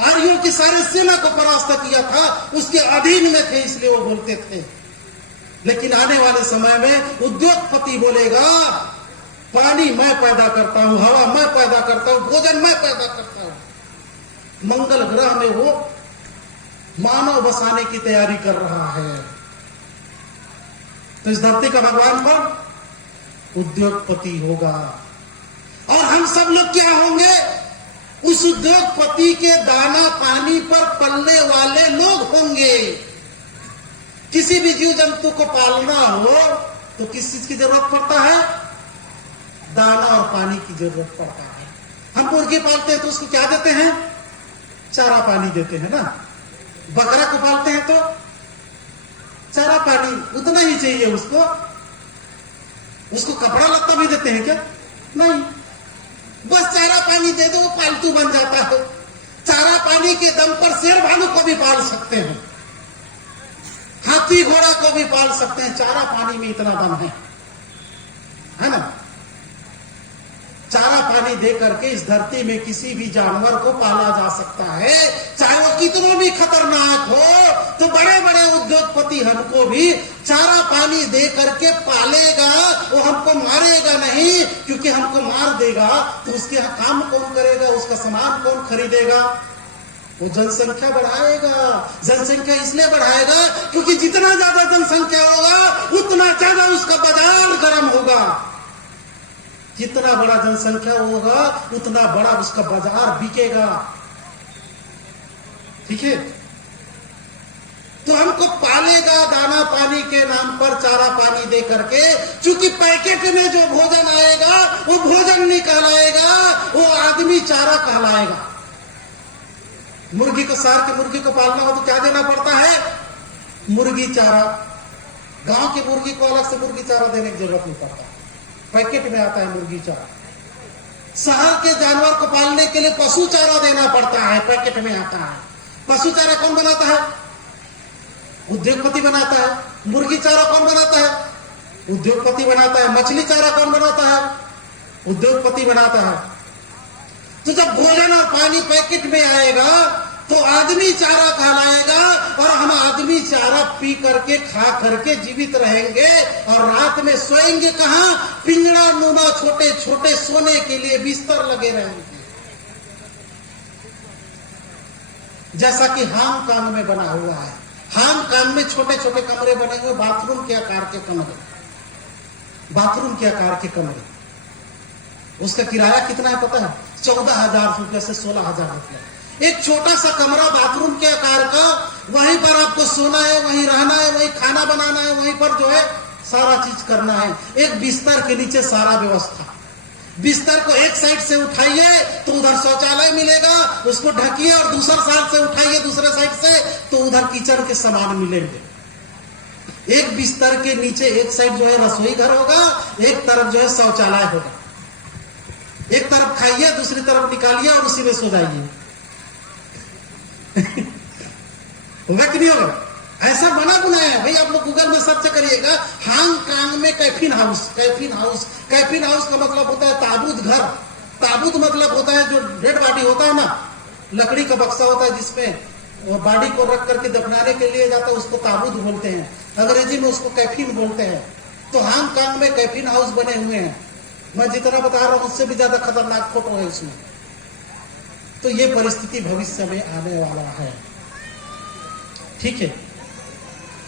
आर्यों की सारी सेना को परास्त किया था, उसके अधीन में थे, इसलिए वो बोलते थे। लेकिन आने वाले समय में उद्योगपति बोलेगा, पानी मैं पैदा करता हूं, हवा मैं पैदा करता हूं, भोजन मैं पैदा करता हूं। मंगल ग्रह में वो मानव बसाने की तैयारी कर रहा है। तो इस धरती का भगवान कौन? उद्योगपति होगा। और हम सब लोग क्या होंगे? उस उद्योगपति के दाना पानी पर पलने वाले लोग होंगे। किसी भी जीव जंतु को पालना हो तो किस चीज की जरूरत पड़ता है? दाना और पानी की जरूरत पड़ता है। हम मुर्गी पालते हैं तो उसको क्या देते हैं? चारा पानी देते हैं ना। बकरा को पालते हैं तो चारा पानी उतना ही चाहिए उसको। उसको कपड़ा लत्ता भी देते हैं क्या? नहीं, बस चारा पानी दे दो, वो पालतू बन जाता है। चारा पानी के दम पर शेर भालू को भी पाल सकते हैं, हाथी घोड़ा को भी पाल सकते हैं। चारा पानी में इतना दम है ना। चारा पानी दे करके इस धरती में किसी भी जानवर को पाला जा सकता है, चाहे वो कितना भी खतरनाक हो। तो बड़े बड़े उद्योगपति हमको भी चारा पानी दे करके पालेगा, वो हमको मारेगा नहीं, क्योंकि हमको मार देगा तो उसके काम कौन करेगा, उसका सामान कौन खरीदेगा? वो जनसंख्या बढ़ाएगा। जनसंख्या इसलिए बढ़ाएगा क्योंकि जितना ज्यादा जनसंख्या होगा उतना ज्यादा उसका बाजार गर्म होगा। जितना बड़ा जनसंख्या होगा उतना बड़ा उसका बाजार बिकेगा। ठीक है, तो हमको पालेगा दाना पानी के नाम पर, चारा पानी दे करके। क्योंकि पैकेट में जो भोजन आएगा वो भोजन नहीं कहलाएगा, वो आदमी चारा कहलाएगा। मुर्गी को, सार के मुर्गी को पालना हो तो क्या देना पड़ता है? मुर्गी चारा। गांव की मुर्गी को अलग से मुर्गी चारा देने की जरूरत नहीं पड़ता, पैकेट में आता है मुर्गी चारा। शहर के जानवर को पालने के लिए पशु चारा देना पड़ता है, पैकेट में आता है। पशु चारा कौन बनाता है? उद्योगपति बनाता है। मुर्गी चारा कौन बनाता है? उद्योगपति बनाता है। मछली चारा कौन बनाता है? उद्योगपति बनाता है। तो जब भोजन और पानी पैकेट में आएगा तो आदमी चारा कहलाएगा, और हम आदमी चारा पी करके खा करके जीवित रहेंगे, और रात में सोएंगे कहां? पिंजड़ा नुमा छोटे छोटे सोने के लिए बिस्तर लगे रहेंगे। जैसा कि हांगकांग में बना हुआ है। हांगकांग में छोटे छोटे कमरे बने हुए, बाथरूम के आकार के कमरे, बाथरूम के आकार के कमरे। उसका किराया कितना है पता है? 14,000 रुपये से 16,000 रुपये। एक छोटा सा कमरा बाथरूम के आकार का, वहीं पर आपको सोना है, वहीं रहना है, वहीं खाना बनाना है, वहीं पर जो है सारा चीज करना है। एक बिस्तर के नीचे सारा व्यवस्था। बिस्तर को एक साइड से उठाइए तो उधर शौचालय मिलेगा, उसको ढकिए, और दूसरे साइड से उठाइए दूसरे साइड से तो उधर किचन के सामान मिलेंगे। एक बिस्तर के नीचे एक साइड जो है रसोई घर होगा, एक तरफ जो है शौचालय होगा। एक तरफ खाइए, दूसरी तरफ निकालिए और उसी में सो जाइए। होगा कि नहीं होगा? ऐसा बना बनाया है भाई। आप लोग गूगल में सर्च करिएगा, हांगकांग में caffeine house. Caffeine house, caffeine house का मतलब होता है ताबूत घर। ताबूत मतलब होता है जो डेड बॉडी होता है ना, लकड़ी का बक्सा होता है जिसमें बॉडी को रख करके दफनाने के लिए जाता है, उसको ताबूत बोलते हैं। अंग्रेजी में उसको कैफिन बोलते हैं। तो हांगकांग में कैफिन हाउस बने हुए हैं। मैं जितना बता रहा हूं उससे भी ज्यादा खतरनाक फोटो है इसमें। तो ये परिस्थिति भविष्य में आने वाला है। ठीक है,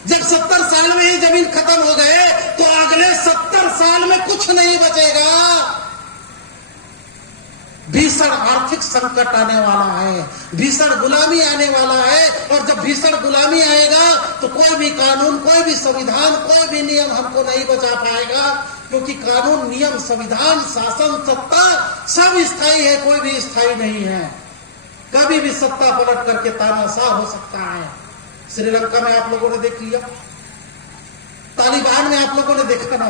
जब 70 साल में ही जमीन खत्म हो गए तो अगले 70 साल में कुछ नहीं बचेगा। भीषण आर्थिक संकट आने वाला है, भीषण गुलामी आने वाला है। और जब भीषण गुलामी आएगा तो कोई भी कानून, कोई भी संविधान, कोई भी नियम हमको नहीं बचा पाएगा, क्योंकि कानून, नियम, संविधान, शासन, सत्ता सब स्थायी है, कोई भी स्थायी नहीं है। कभी भी सत्ता पलट करके तानाशाह हो सकता है। श्रीलंका में आप लोगों ने देख लिया, तालिबान में आप लोगों ने देखा ना,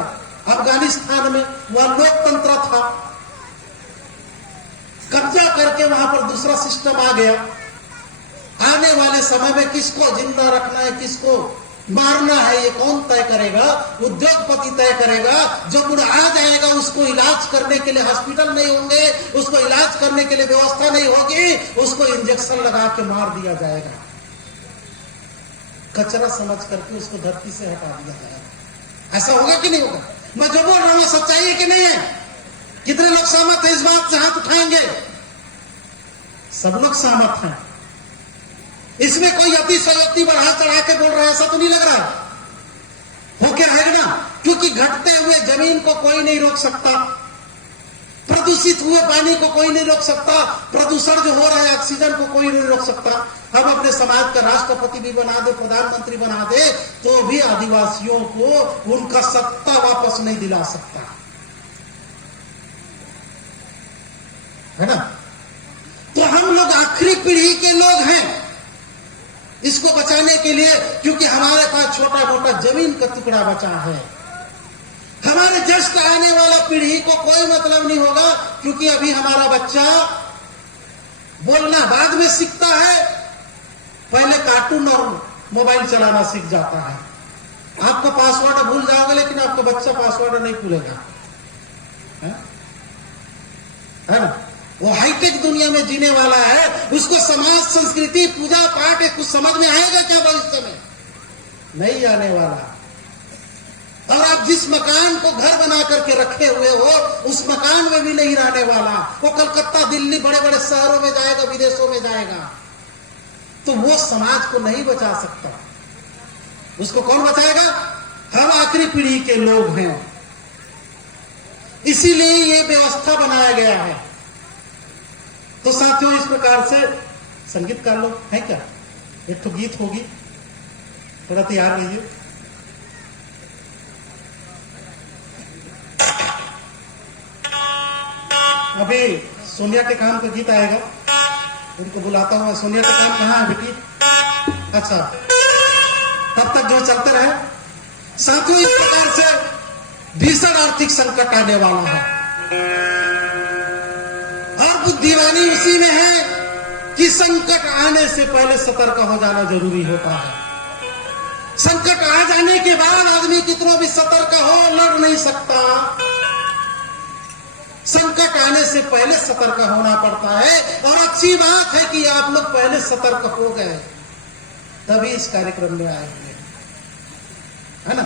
अफगानिस्तान में वह लोकतंत्र था, कब्जा करके वहां पर दूसरा सिस्टम आ गया। आने वाले समय में किसको जिंदा रखना है, किसको मारना है, ये कौन तय करेगा? उद्योगपति तय करेगा। जब बुढ़ा आ जाएगा उसको इलाज करने के लिए हॉस्पिटल नहीं होंगे, उसको इलाज करने के लिए व्यवस्था नहीं होगी, उसको इंजेक्शन लगा के मार दिया जाएगा। कचरा समझ करके उसको धरती से हटा दिया जाएगा। ऐसा होगा कि नहीं होगा? मैं जो बोल रहा हूं सच्चाई है कि नहीं है? कितने लोग सहमत हैं इस बात से? हाथ उठाएंगे। सब लोग सहमत हैं। इसमें कोई अतिशयोक्ति बढ़ा चढ़ा के बोल रहा है ऐसा तो नहीं लग रहा है। हो क्या है ना, क्योंकि घटते हुए जमीन को कोई नहीं रोक सकता, प्रदूषित हुए पानी को कोई नहीं रोक सकता, प्रदूषण जो हो रहा है ऑक्सीजन को कोई नहीं रोक सकता। हम अपने समाज का राष्ट्रपति भी बना दे, प्रधानमंत्री बना दे, तो भी आदिवासियों को उनका सत्ता वापस नहीं दिला सकता, है ना। तो हम लोग आखिरी पीढ़ी के लोग हैं इसको बचाने के लिए, क्योंकि हमारे पास छोटा मोटा जमीन का टुकड़ा बचा है। हमारे जस्ट आने वाला पीढ़ी को कोई मतलब नहीं होगा, क्योंकि अभी हमारा बच्चा बोलना बाद में सीखता है, पहले कार्टून और मोबाइल चलाना सीख जाता है। आपका पासवर्ड भूल जाओगे, लेकिन आपका बच्चा पासवर्ड नहीं भूलेगा, है ना। वो हाईटेक दुनिया में जीने वाला है, उसको समाज, संस्कृति, पूजा पाठ कुछ समझ में आएगा क्या भविष्य में? नहीं आने वाला। और आप जिस मकान को घर बना करके रखे हुए हो, उस मकान में भी नहीं रहने वाला। वो कलकत्ता, दिल्ली, बड़े बड़े शहरों में जाएगा, विदेशों में जाएगा। तो वो समाज को नहीं बचा सकता। उसको कौन बचाएगा? हम आखिरी पीढ़ी के लोग हैं। इसीलिए ये व्यवस्था बनाया गया है। तो साथियों, इस प्रकार से संगीतकार लोग है क्या, एक तो गीत होगी, थोड़ा तैयार रहिए। अभी सोनिया के काम का गीत आएगा, उनको बुलाता हूं। सोनिया का काम कहाँ है बेटी? अच्छा, तब तक जो चलते रहे। साथियों, इस प्रकार से भीषण आर्थिक संकट आने वाला है, और बुद्धिमानी उसी में है कि संकट आने से पहले सतर्क हो जाना जरूरी होता है। संकट आ जाने के बाद आदमी कितना भी सतर्क हो, लड़ नहीं सकता। संकट आने से पहले सतर्क होना पड़ता है। और अच्छी बात है कि आप लोग पहले सतर्क हो गए, तभी इस कार्यक्रम में आए हुए, है ना।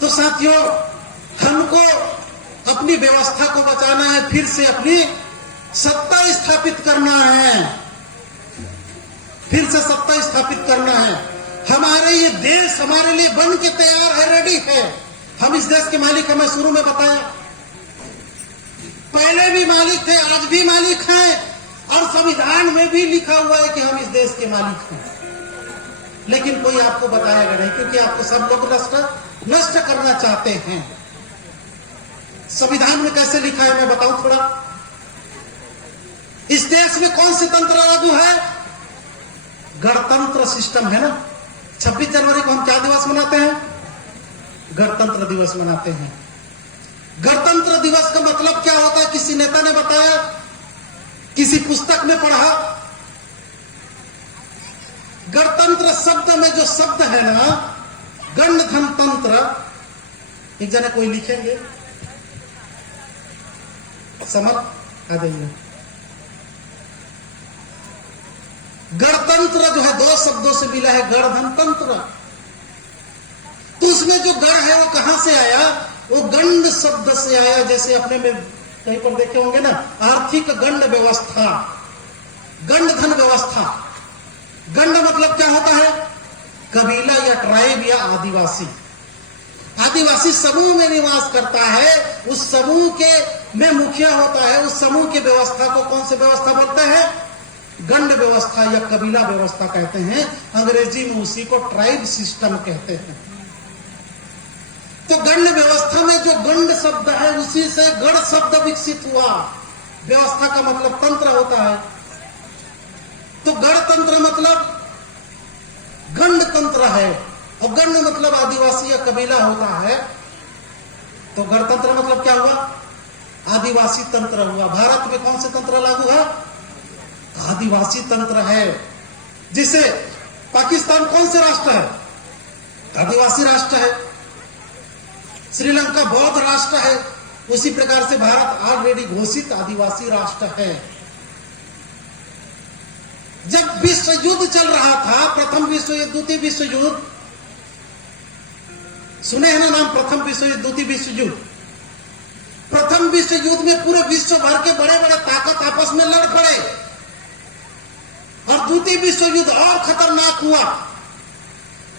तो साथियों, हमको अपनी व्यवस्था को बचाना है, फिर से अपनी सत्ता स्थापित करना है, फिर से सत्ता स्थापित करना है। हमारे ये देश हमारे लिए बन के तैयार है, रेडी है। हम इस देश के मालिक, हमें शुरू में बताया, पहले भी मालिक थे, आज भी मालिक हैं, और संविधान में भी लिखा हुआ है कि हम इस देश के मालिक हैं। लेकिन कोई आपको बताएगा नहीं, क्योंकि आपको सब लोग नष्ट करना चाहते हैं। संविधान में कैसे लिखा है मैं बताऊं थोड़ा। इस देश में कौन से तंत्र लागू है? गणतंत्र सिस्टम है ना। 26 जनवरी को हम क्या दिवस मनाते हैं? गणतंत्र दिवस मनाते हैं। गणतंत्र दिवस का मतलब क्या होता है? किसी नेता ने बताया, किसी पुस्तक में पढ़ा? गणतंत्र शब्द में जो शब्द है ना, गण धन तंत्र, एक जने कोई लिखेंगे, समझ आ जाइए। गणतंत्र जो है दो शब्दों से मिला है, गण धन तंत्र। तो उसमें जो गण है वो कहां से आया? वो गंड शब्द से आया। जैसे अपने में कहीं पर देखे होंगे ना, आर्थिक गंड व्यवस्था, गंड धन व्यवस्था। गंड मतलब क्या होता है? कबीला या ट्राइब या आदिवासी। आदिवासी समूह में निवास करता है, उस समूह के में मुखिया होता है, उस समूह की व्यवस्था को कौन सी व्यवस्था बोलते हैं? गंड व्यवस्था या कबीला व्यवस्था कहते हैं। अंग्रेजी में उसी को ट्राइब सिस्टम कहते हैं। तो गंड व्यवस्था में जो गंड शब्द है, उसी से गण शब्द विकसित हुआ। व्यवस्था का मतलब तंत्र होता है। तो गणतंत्र मतलब गंड तंत्र है, और गंड मतलब आदिवासी या कबीला होता है। तो गणतंत्र मतलब क्या हुआ? आदिवासी तंत्र हुआ। भारत में कौन से तंत्र लागू है? आदिवासी तंत्र है। जिसे पाकिस्तान कौन से राष्ट्र है? आदिवासी राष्ट्र है। श्रीलंका बौद्ध राष्ट्र है। उसी प्रकार से भारत ऑलरेडी घोषित आदिवासी राष्ट्र है। जब विश्व युद्ध चल रहा था, प्रथम विश्व युद्ध, द्वितीय विश्व युद्ध, सुने हैं ना नाम? प्रथम विश्व युद्ध, द्वितीय विश्व युद्ध। प्रथम विश्व युद्ध में पूरे विश्व भर के बड़े बड़े ताकत आपस में लड़ पड़े, और द्वितीय विश्व युद्ध और खतरनाक हुआ।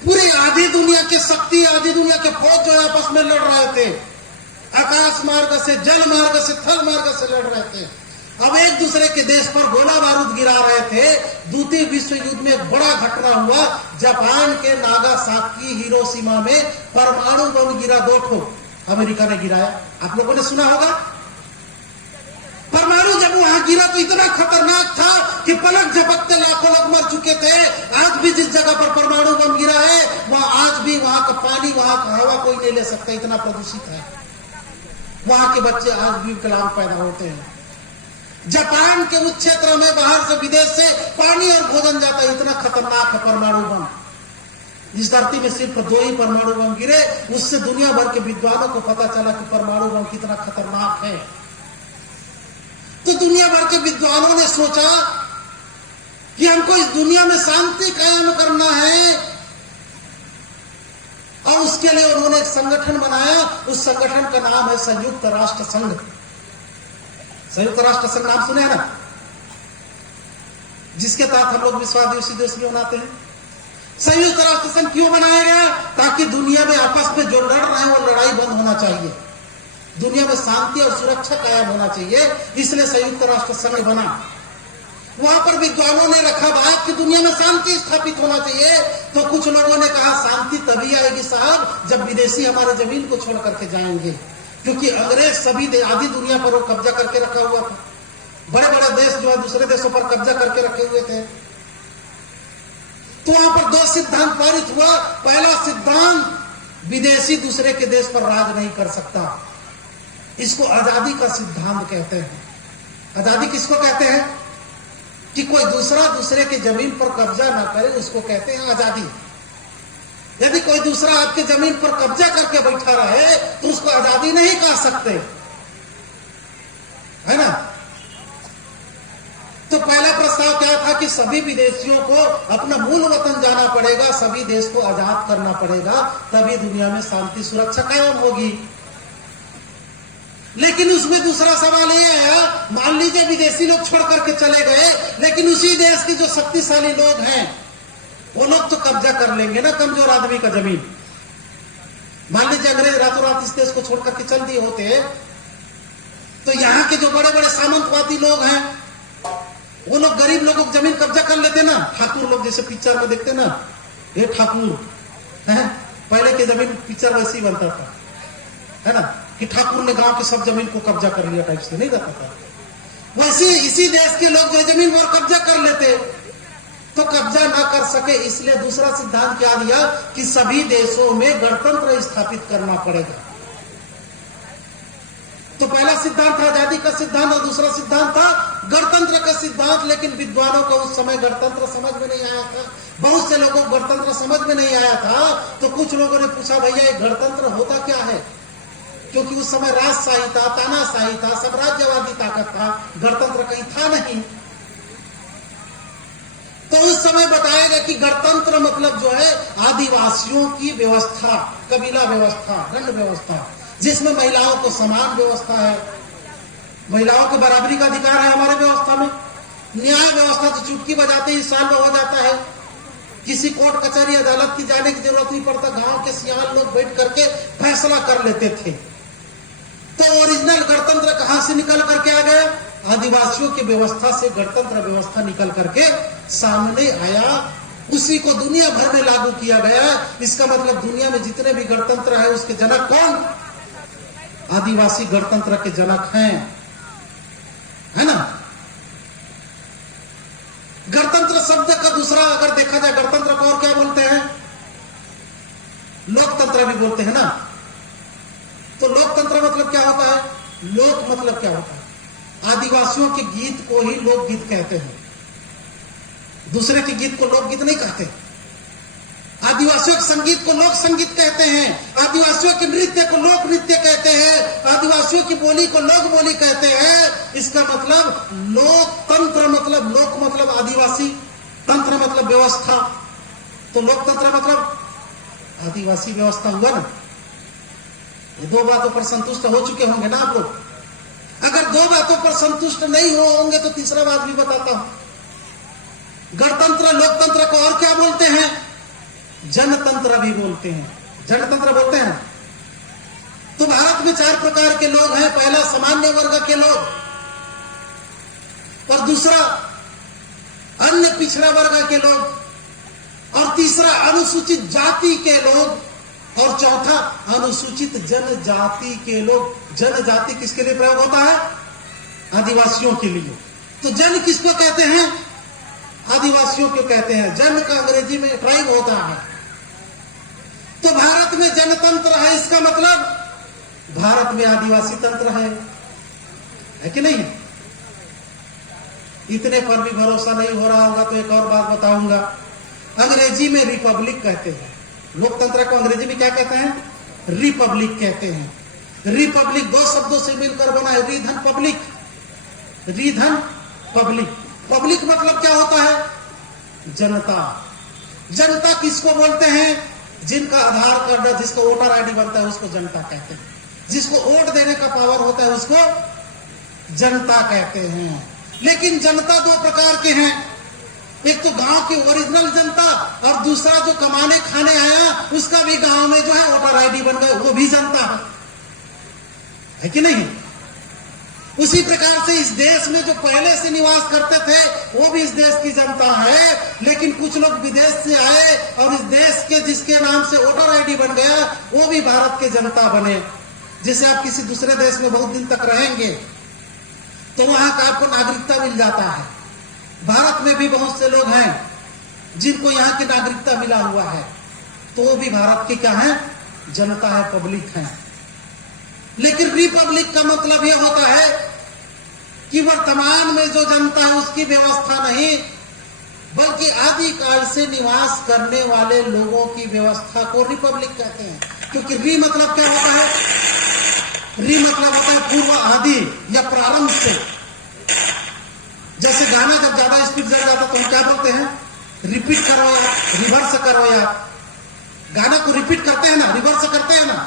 पूरी आधी दुनिया की शक्ति, आधी दुनिया के फौज जो आपस में लड़ रहे थे, आकाश मार्ग से, जल मार्ग से, थल मार्ग से लड़ रहे थे। अब एक दूसरे के देश पर गोला बारूद गिरा रहे थे। द्वितीय विश्व युद्ध में एक बड़ा घटना हुआ। जापान के नागासाकी, हिरोशिमा में परमाणु बम गिरा, 2 ठो अमेरिका ने गिराया। आप लोगों ने सुना होगा। परमाणु जब वहां गिरा तो इतना खतरनाक था कि पलक झपकते लाखों लोग मर चुके थे। आज भी जिस जगह पर परमाणु बम गिरा है, वह आज भी वहां का पानी, वहां का हवा कोई नहीं ले सकता, इतना प्रदूषित है। वहां के बच्चे आज भी विकलांग पैदा होते हैं। जापान के उस क्षेत्र में बाहर से, विदेश से पानी और भोजन जाता है, इतना खतरनाक है परमाणु बम। इस धरती में सिर्फ 2 ही परमाणु बम गिरे। उससे दुनिया भर के विद्वानों को पता चला कि परमाणु बम कितना खतरनाक है। तो दुनिया भर के विद्वानों ने सोचा कि हमको इस दुनिया में शांति कायम करना है, और उसके लिए उन्होंने एक संगठन बनाया। उस संगठन का नाम है संयुक्त राष्ट्र संघ। संयुक्त राष्ट्र संघ नाम सुने हैं ना? जिसके तहत हम लोग विश्व आदिवासी दिवस भी मनाते हैं। संयुक्त राष्ट्र संघ क्यों बनाया गया? ताकि दुनिया में आपस में जो लड़ रहे हैं वो लड़ाई बंद होना चाहिए, दुनिया में शांति और सुरक्षा कायम होना चाहिए। इसलिए संयुक्त राष्ट्र संघ बना। वहां पर विद्वानों ने रखा बात कि दुनिया में शांति स्थापित होना चाहिए। तो कुछ लोगों ने कहा शांति तभी आएगी साहब जब विदेशी हमारे जमीन को छोड़ करके जाएंगे, क्योंकि अंग्रेज सभी आधी दुनिया पर वो कब्जा करके रखा हुआ था। बड़े बड़े देश जो है दूसरे देशों पर कब्जा करके रखे हुए थे। तो वहां पर 2 सिद्धांत पारित हुआ। पहला सिद्धांत, विदेशी दूसरे के देश पर राज नहीं कर सकता। इसको आजादी का सिद्धांत कहते हैं। आजादी किसको कहते हैं? कि कोई दूसरे के जमीन पर कब्जा ना करे, उसको कहते हैं आजादी। यदि कोई दूसरा आपके जमीन पर कब्जा करके बैठा रहे तो उसको आजादी नहीं कह सकते। ना। तो पहला प्रस्ताव क्या था कि सभी विदेशियों को अपना मूल वतन जाना पड़ेगा, सभी देश को आजाद करना पड़ेगा, तभी दुनिया में शांति सुरक्षा कायम होगी। लेकिन उसमें दूसरा सवाल ये आया, मान लीजिए विदेशी लोग छोड़ करके चले गए, लेकिन उसी देश के जो शक्तिशाली लोग हैं वो लोग तो कब्जा कर लेंगे ना कमजोर आदमी का जमीन। मान लीजिए अंग्रेज रातों रात इस देश को छोड़ करके चल दिए होते, तो यहाँ के जो बड़े बड़े सामंतवादी लोग हैं वो लोग गरीब लोगों की जमीन कब्जा कर लेते ना। ठाकुर लोग जैसे पिक्चर में देखते ना, ये ठाकुर है, पहले के जमीन पिक्चर वैसे ही बनता था, है ना, कि ठाकुर ने गांव के सब जमीन को कब्जा कर लिया टाइप से नहीं रहता था। वैसे इसी देश के लोग जो जमीन पर कब्जा कर लेते, तो कब्जा ना कर सके इसलिए दूसरा सिद्धांत क्या दिया कि सभी देशों में गणतंत्र स्थापित करना पड़ेगा। तो पहला सिद्धांत था आजादी का सिद्धांत और दूसरा सिद्धांत था गणतंत्र का सिद्धांत। लेकिन विद्वानों को उस समय गणतंत्र समझ में नहीं आया था, बहुत से लोगों को गणतंत्र समझ में नहीं आया था। तो कुछ लोगों ने पूछा भैया ये गणतंत्र होता क्या है, क्योंकि उस समय राजशाही था, तानाशाही था, साम्राज्यवादी ताकत था, गणतंत्र कहीं था नहीं। तो उस समय बताया गया कि गणतंत्र मतलब जो है आदिवासियों की व्यवस्था, कबीला व्यवस्था, दंड व्यवस्था, जिसमें महिलाओं को समान व्यवस्था है, महिलाओं के बराबरी का अधिकार है हमारे व्यवस्था में। न्याय व्यवस्था तो चुटकी बजाते ही साल में हो जाता है, किसी कोर्ट कचहरी अदालत की जाने की जरूरत नहीं पड़ता, गांव के सियान लोग बैठ करके फैसला कर लेते थे। तो ओरिजिनल गणतंत्र कहां से निकल करके आ गया? आदिवासियों की व्यवस्था से गणतंत्र व्यवस्था निकल करके सामने आया, उसी को दुनिया भर में लागू किया गया। इसका मतलब दुनिया में जितने भी गणतंत्र है उसके जनक कौन? आदिवासी गणतंत्र के जनक हैं, है ना। गणतंत्र शब्द का दूसरा अगर देखा जाए, गणतंत्र को और क्या बोलते हैं? लोकतंत्र भी बोलते हैं ना। तो लोकतंत्र मतलब क्या होता है? लोक मतलब क्या होता है? आदिवासियों के गीत को ही लोकगीत कहते हैं, दूसरे के गीत को लोकगीत नहीं कहते। आदिवासियों के संगीत को लोक संगीत कहते हैं, आदिवासियों के नृत्य को लोक नृत्य कहते हैं, आदिवासियों की बोली को लोक बोली कहते हैं। इसका मतलब लोकतंत्र मतलब लोक मतलब आदिवासी, तंत्र मतलब व्यवस्था, तो लोकतंत्र मतलब आदिवासी व्यवस्था हुआ ना। ये दो बातों पर संतुष्ट हो चुके होंगे ना आप लोग। अगर दो बातों पर संतुष्ट नहीं होंगे तो तीसरा बात भी बताता हूं। गणतंत्र लोकतंत्र को और क्या बोलते हैं? जनतंत्र भी बोलते हैं, जनतंत्र बोलते हैं। तो भारत में 4 प्रकार के लोग हैं। पहला सामान्य वर्ग के लोग, और दूसरा अन्य पिछड़ा वर्ग के लोग, और तीसरा अनुसूचित जाति के लोग, और चौथा अनुसूचित जनजाति के लोग। जनजाति किसके लिए प्रयोग होता है? आदिवासियों के लिए। तो जन किसको कहते हैं? आदिवासियों को कहते हैं। जन का अंग्रेजी में ट्राइब होता है। तो भारत में जनतंत्र है, इसका मतलब भारत में आदिवासी तंत्र है कि नहीं? इतने पर भी भरोसा नहीं हो रहा होगा तो एक और बात बताऊंगा। अंग्रेजी में रिपब्लिक कहते हैं, लोकतंत्र को अंग्रेजी में क्या कहते हैं? रिपब्लिक कहते हैं। रिपब्लिक 2 शब्दों से मिलकर बना है, री धन पब्लिक, री धन पब्लिक। पब्लिक मतलब क्या होता है? जनता। जनता किसको बोलते हैं? जिनका आधार कार्ड, जिसको वोटर आईडी बनता है उसको जनता कहते हैं। जिसको वोट देने का पावर होता है उसको जनता कहते हैं। लेकिन जनता 2 प्रकार के हैं, एक तो गांव की ओरिजिनल जनता, और दूसरा जो कमाने खाने आया उसका भी गांव में जो है वोटर आईडी बन गए, वो भी जनता है कि नहीं? उसी प्रकार से इस देश में जो पहले से निवास करते थे वो भी इस देश की जनता है। लेकिन कुछ लोग विदेश से आए और इस देश के जिसके नाम से वोटर आईडी बन गया वो भी भारत के जनता बने। जैसे आप किसी दूसरे देश में बहुत दिन तक रहेंगे तो वहां का आपको नागरिकता मिल जाता है। भारत में भी बहुत से लोग हैं जिनको यहाँ की नागरिकता मिला हुआ है, तो वो भी भारत के क्या है? जनता है, पब्लिक है। लेकिन रिपब्लिक का मतलब यह होता है कि वर्तमान में जो जनता है उसकी व्यवस्था नहीं, बल्कि आदिकाल से निवास करने वाले लोगों की व्यवस्था को रिपब्लिक कहते हैं। क्योंकि री मतलब क्या होता है? री मतलब होता है पूर्व, आदि या प्रारंभ से। ज्यादा स्पीड चल जाता तो हम क्या बोलते हैं, रिपीट करो यार, रिवर्स करो यार। गाना को रिपीट करते हैं ना, रिवर्स करते हैं ना।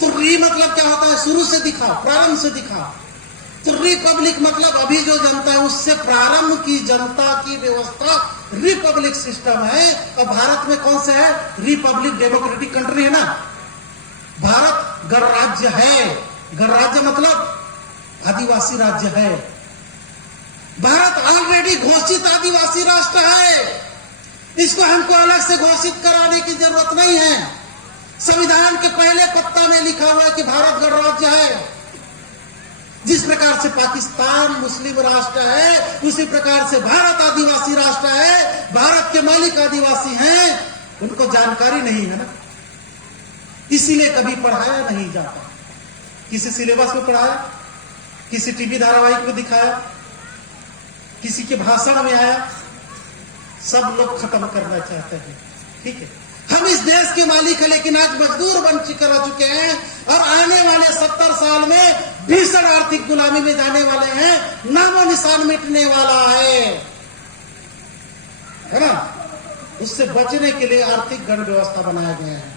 तो री मतलब क्या होता है, शुरू से दिखाओ, प्रारंभ से दिखाओ। तो रिपब्लिक मतलब अभी जो जनता है उससे प्रारंभ की जनता की व्यवस्था रिपब्लिक सिस्टम है। और भारत में कौन सा है, रिपब्लिक डेमोक्रेटिक कंट्री है ना। भारत गणराज्य है, गणराज्य मतलब आदिवासी राज्य है। भारत ऑलरेडी घोषित आदिवासी राष्ट्र है, इसको हमको अलग से घोषित कराने की जरूरत नहीं है। संविधान के पहले पत्ता में लिखा हुआ है कि भारत गणराज्य है। जिस प्रकार से पाकिस्तान मुस्लिम राष्ट्र है, उसी प्रकार से भारत आदिवासी राष्ट्र है। भारत के मालिक आदिवासी हैं, उनको जानकारी नहीं है ना, इसीलिए कभी पढ़ाया नहीं जाता। किसी सिलेबस में पढ़ाया, किसी टीवी धारावाहिक में दिखाया, किसी के भाषण में आया, सब लोग खत्म करना चाहते हैं। ठीक है, हम इस देश के मालिक हैं, लेकिन आज मजदूर बन चुके हैं और आने वाले 70 साल में भीषण आर्थिक गुलामी में जाने वाले हैं। नामो निशान मिटने वाला है ना। उससे बचने के लिए आर्थिक गण व्यवस्था बनाया गया है।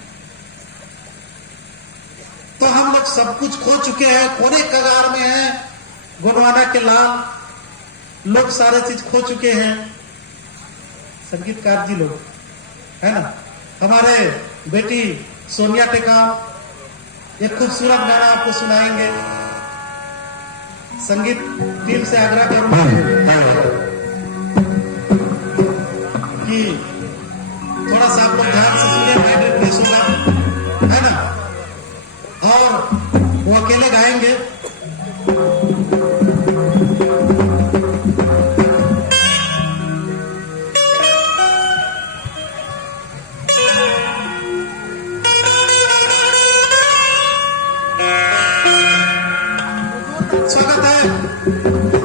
तो हम लोग सब कुछ खो चुके हैं, खोने कगार में हैं। गोंडवाना के लाल लोग सारे चीज खो चुके हैं, संगीतकार जी लोग, है ना। हमारे बेटी सोनिया टेकाम एक खूबसूरत गाना आपको सुनाएंगे। संगीत टीम से आग्रह करूंगा कि थोड़ा सा आप लोग ध्यान से सुनिए, रिफ्रेश होगा, है ना। और वो अकेले गाएंगे। स्वागत है।